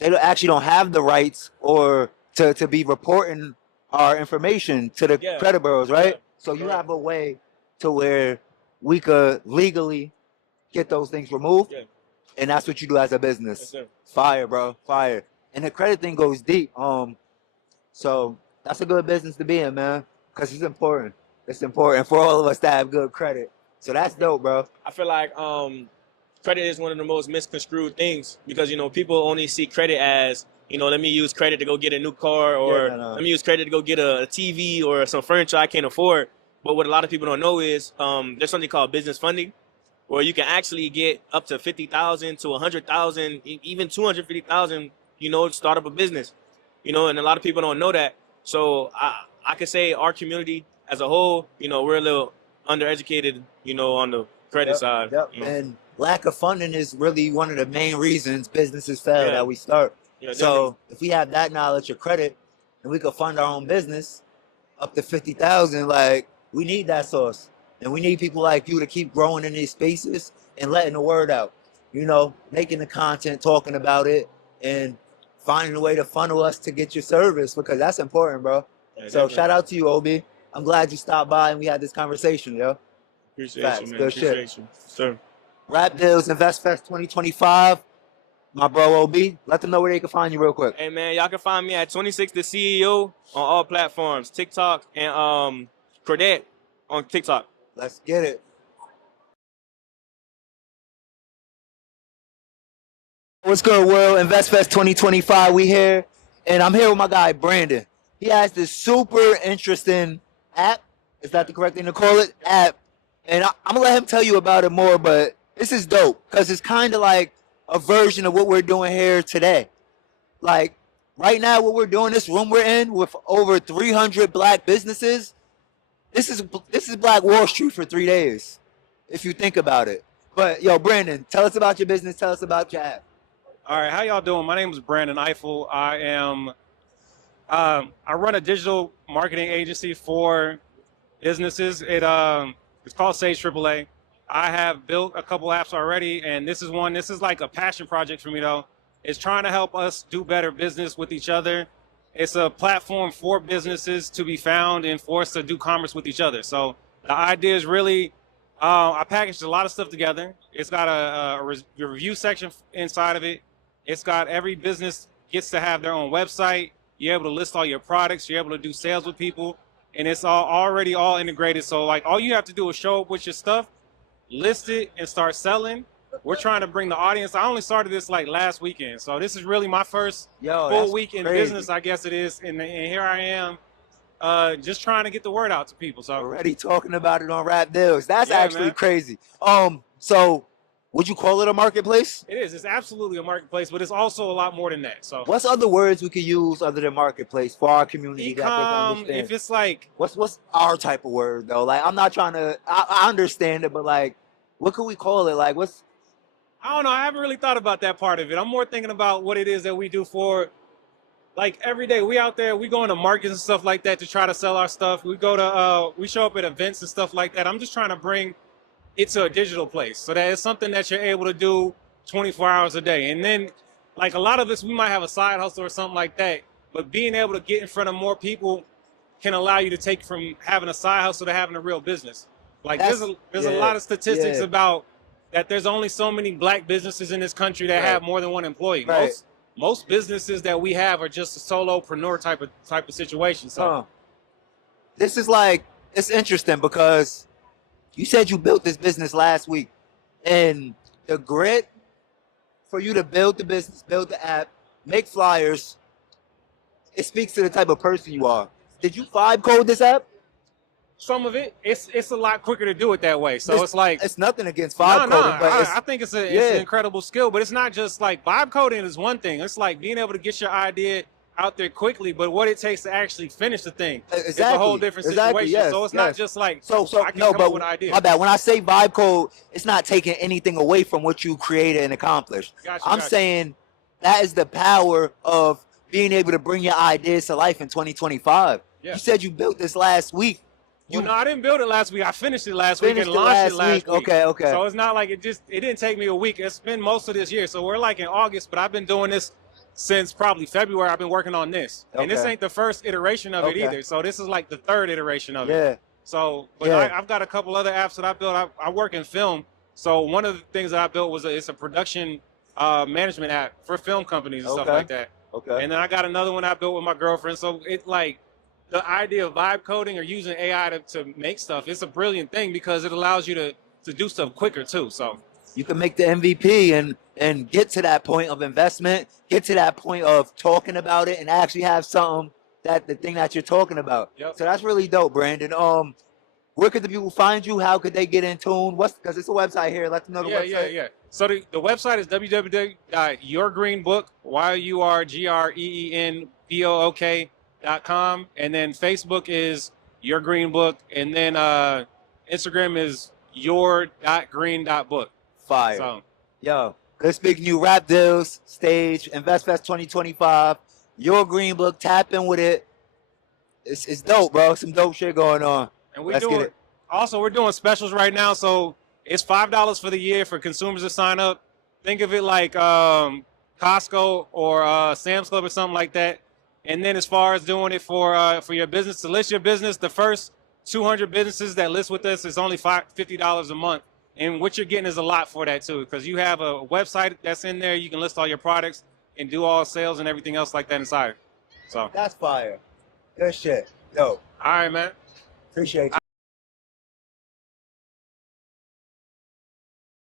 actually don't have the rights or to be reporting our information to the credit bureaus, right? Yeah. So you have a way to where we could legally get those things removed, and that's what you do as a business. Yes, sir. Fire, bro, fire. And the credit thing goes deep. So that's a good business to be in, man, because it's important. It's important for all of us to have good credit. So that's dope, bro. I feel like credit is one of the most misconstrued things because, you know, people only see credit as, you know, let me use credit to go get a new car or let me use credit to go get a TV or some furniture I can't afford. But what a lot of people don't know is there's something called business funding, where you can actually get up to 50,000 to 100,000, even 250,000, you know, to start up a business, you know, and a lot of people don't know that. So I could say our community as a whole, you know, we're a little undereducated, you know, on the credit side. Yep. You know? And lack of funding is really one of the main reasons businesses fail that we start. Yeah, so if we have that knowledge of credit and we could fund our own business up to 50,000, like we need that source. And we need people like you to keep growing in these spaces and letting the word out, you know, making the content, talking about it, and finding a way to funnel us to get your service, because that's important, bro. Yeah, so shout out to you, Obi. I'm glad you stopped by and we had this conversation, yo. Appreciate Facts, you, man. good Appreciate shit. you. Sir. Rap Deals InvestFest 2025. My bro Obi, let them know where they can find you real quick. Hey, man, y'all can find me at 26 the CEO on all platforms, TikTok and Credit on TikTok. Let's get it. What's good, world? InvestFest 2025, we here. And I'm here with my guy, Brandon. He has this super interesting app. Is that the correct thing to call it? App. And I'm going to let him tell you about it more, but this is dope because it's kind of like a version of what we're doing here today. Like, right now, what we're doing, this room we're in with over 300 black businesses, this is Black Wall Street for 3 days, if you think about it. But, yo, Brandon, tell us about your business. Tell us about your app. All right, how y'all doing? My name is Brandon Eiffel. I run a digital marketing agency for businesses. It's called Sage AAA. I have built a couple apps already, and this is one. This is like a passion project for me, though. It's trying to help us do better business with each other. It's a platform for businesses to be found and for us to do commerce with each other. So the idea is really, I packaged a lot of stuff together. It's got a review section inside of it. It's got every business gets to have their own website. You're able to list all your products. You're able to do sales with people. And it's already all integrated. So like all you have to do is show up with your stuff, list it, and start selling. We're trying to bring the audience. I only started this like last weekend. So this is really my first full week in business, I guess it is. And here I am just trying to get the word out to people. So Already talking about it on Rap Deals. That's Yeah, actually man. crazy. So would you call it a marketplace? it is. It's absolutely a marketplace, but it's also a lot more than that. So What's other words we could use other than marketplace for our community that they can understand? if it's like, What's our type of word though? Like I'm not trying to. I understand it, but like, what could we call it? Like what's? I don't know. I haven't really thought about that part of it. I'm more thinking about what it is that we do for, like every day. We out there, we go into markets and stuff like that to try to sell our stuff. We go to, we show up at events and stuff like that. I'm just trying to bring it to a digital place so that it's something that you're able to do 24 hours a day. And then, like a lot of us, we might have a side hustle or something like that. But being able to get in front of more people can allow you to take from having a side hustle to having a real business. Like there's a lot of statistics about that there's only so many black businesses in this country that have more than one employee. Right. Most businesses that we have are just a solopreneur type of situation. So This is like, it's interesting because you said you built this business last week, and the grit for you to build the business, build the app, make flyers, it speaks to the type of person you are. Did you vibe code this app? some of it, it's a lot quicker to do it that way. So it's like, it's nothing against vibe no, coding, but I think it's an incredible skill. But it's not just like vibe coding is one thing. It's like being able to get your idea out there quickly, but what it takes to actually finish the thing, it's a whole different situation. Yes, so it's not just like I can no, come but up with an idea. my bad. When I say vibe code, it's not taking anything away from what you created and accomplished. I'm saying that is the power of being able to bring your ideas to life in 2025. Yeah. You said you built this last week. Well, no, I didn't build it last week. I finished it last week and launched it last week. Okay. So it's not like it didn't take me a week. It's been most of this year. So we're like in August, but I've been doing this since probably February. I've been working on this. And this ain't the first iteration of it either. So this is like the third iteration of it. So, but I've got a couple other apps that I built. I work in film. So one of the things that I built was it's a production management app for film companies and stuff like that. And then I got another one I built with my girlfriend. So it's like the idea of vibe coding or using AI to make stuff, it's a brilliant thing because it allows you to do stuff quicker too. So you can make the MVP and get to that point of investment, get to that point of talking about it, and actually have something that the thing that you're talking about. Yep. So that's really dope, Brandon. Where could the people find you? How could they get in tune? Because it's a website here. Let them know the website. Yeah. So the website is www.yourgreenbook, YOURGREENBOOK.com. And then Facebook is Your Green Book. And then Instagram is your.green.book. Fire. So, Yo, good speaking to you. RAPDILLZ Stage, InvestFest 2025. Your Green Book, tap in with it. It's dope, bro. Some dope shit going on. and we're Let's get doing it. also we're doing specials right now. So it's $5 for the year for consumers to sign up. Think of it like Costco or Sam's Club or something like that. And then as far as doing it for your business, to list your business, the first 200 businesses that list with us is only $50 a month. And what you're getting is a lot for that too, because you have a website that's in there. You can list all your products and do all sales and everything else like that inside. So That's fire. Good shit. Dope. all right, man. Appreciate you.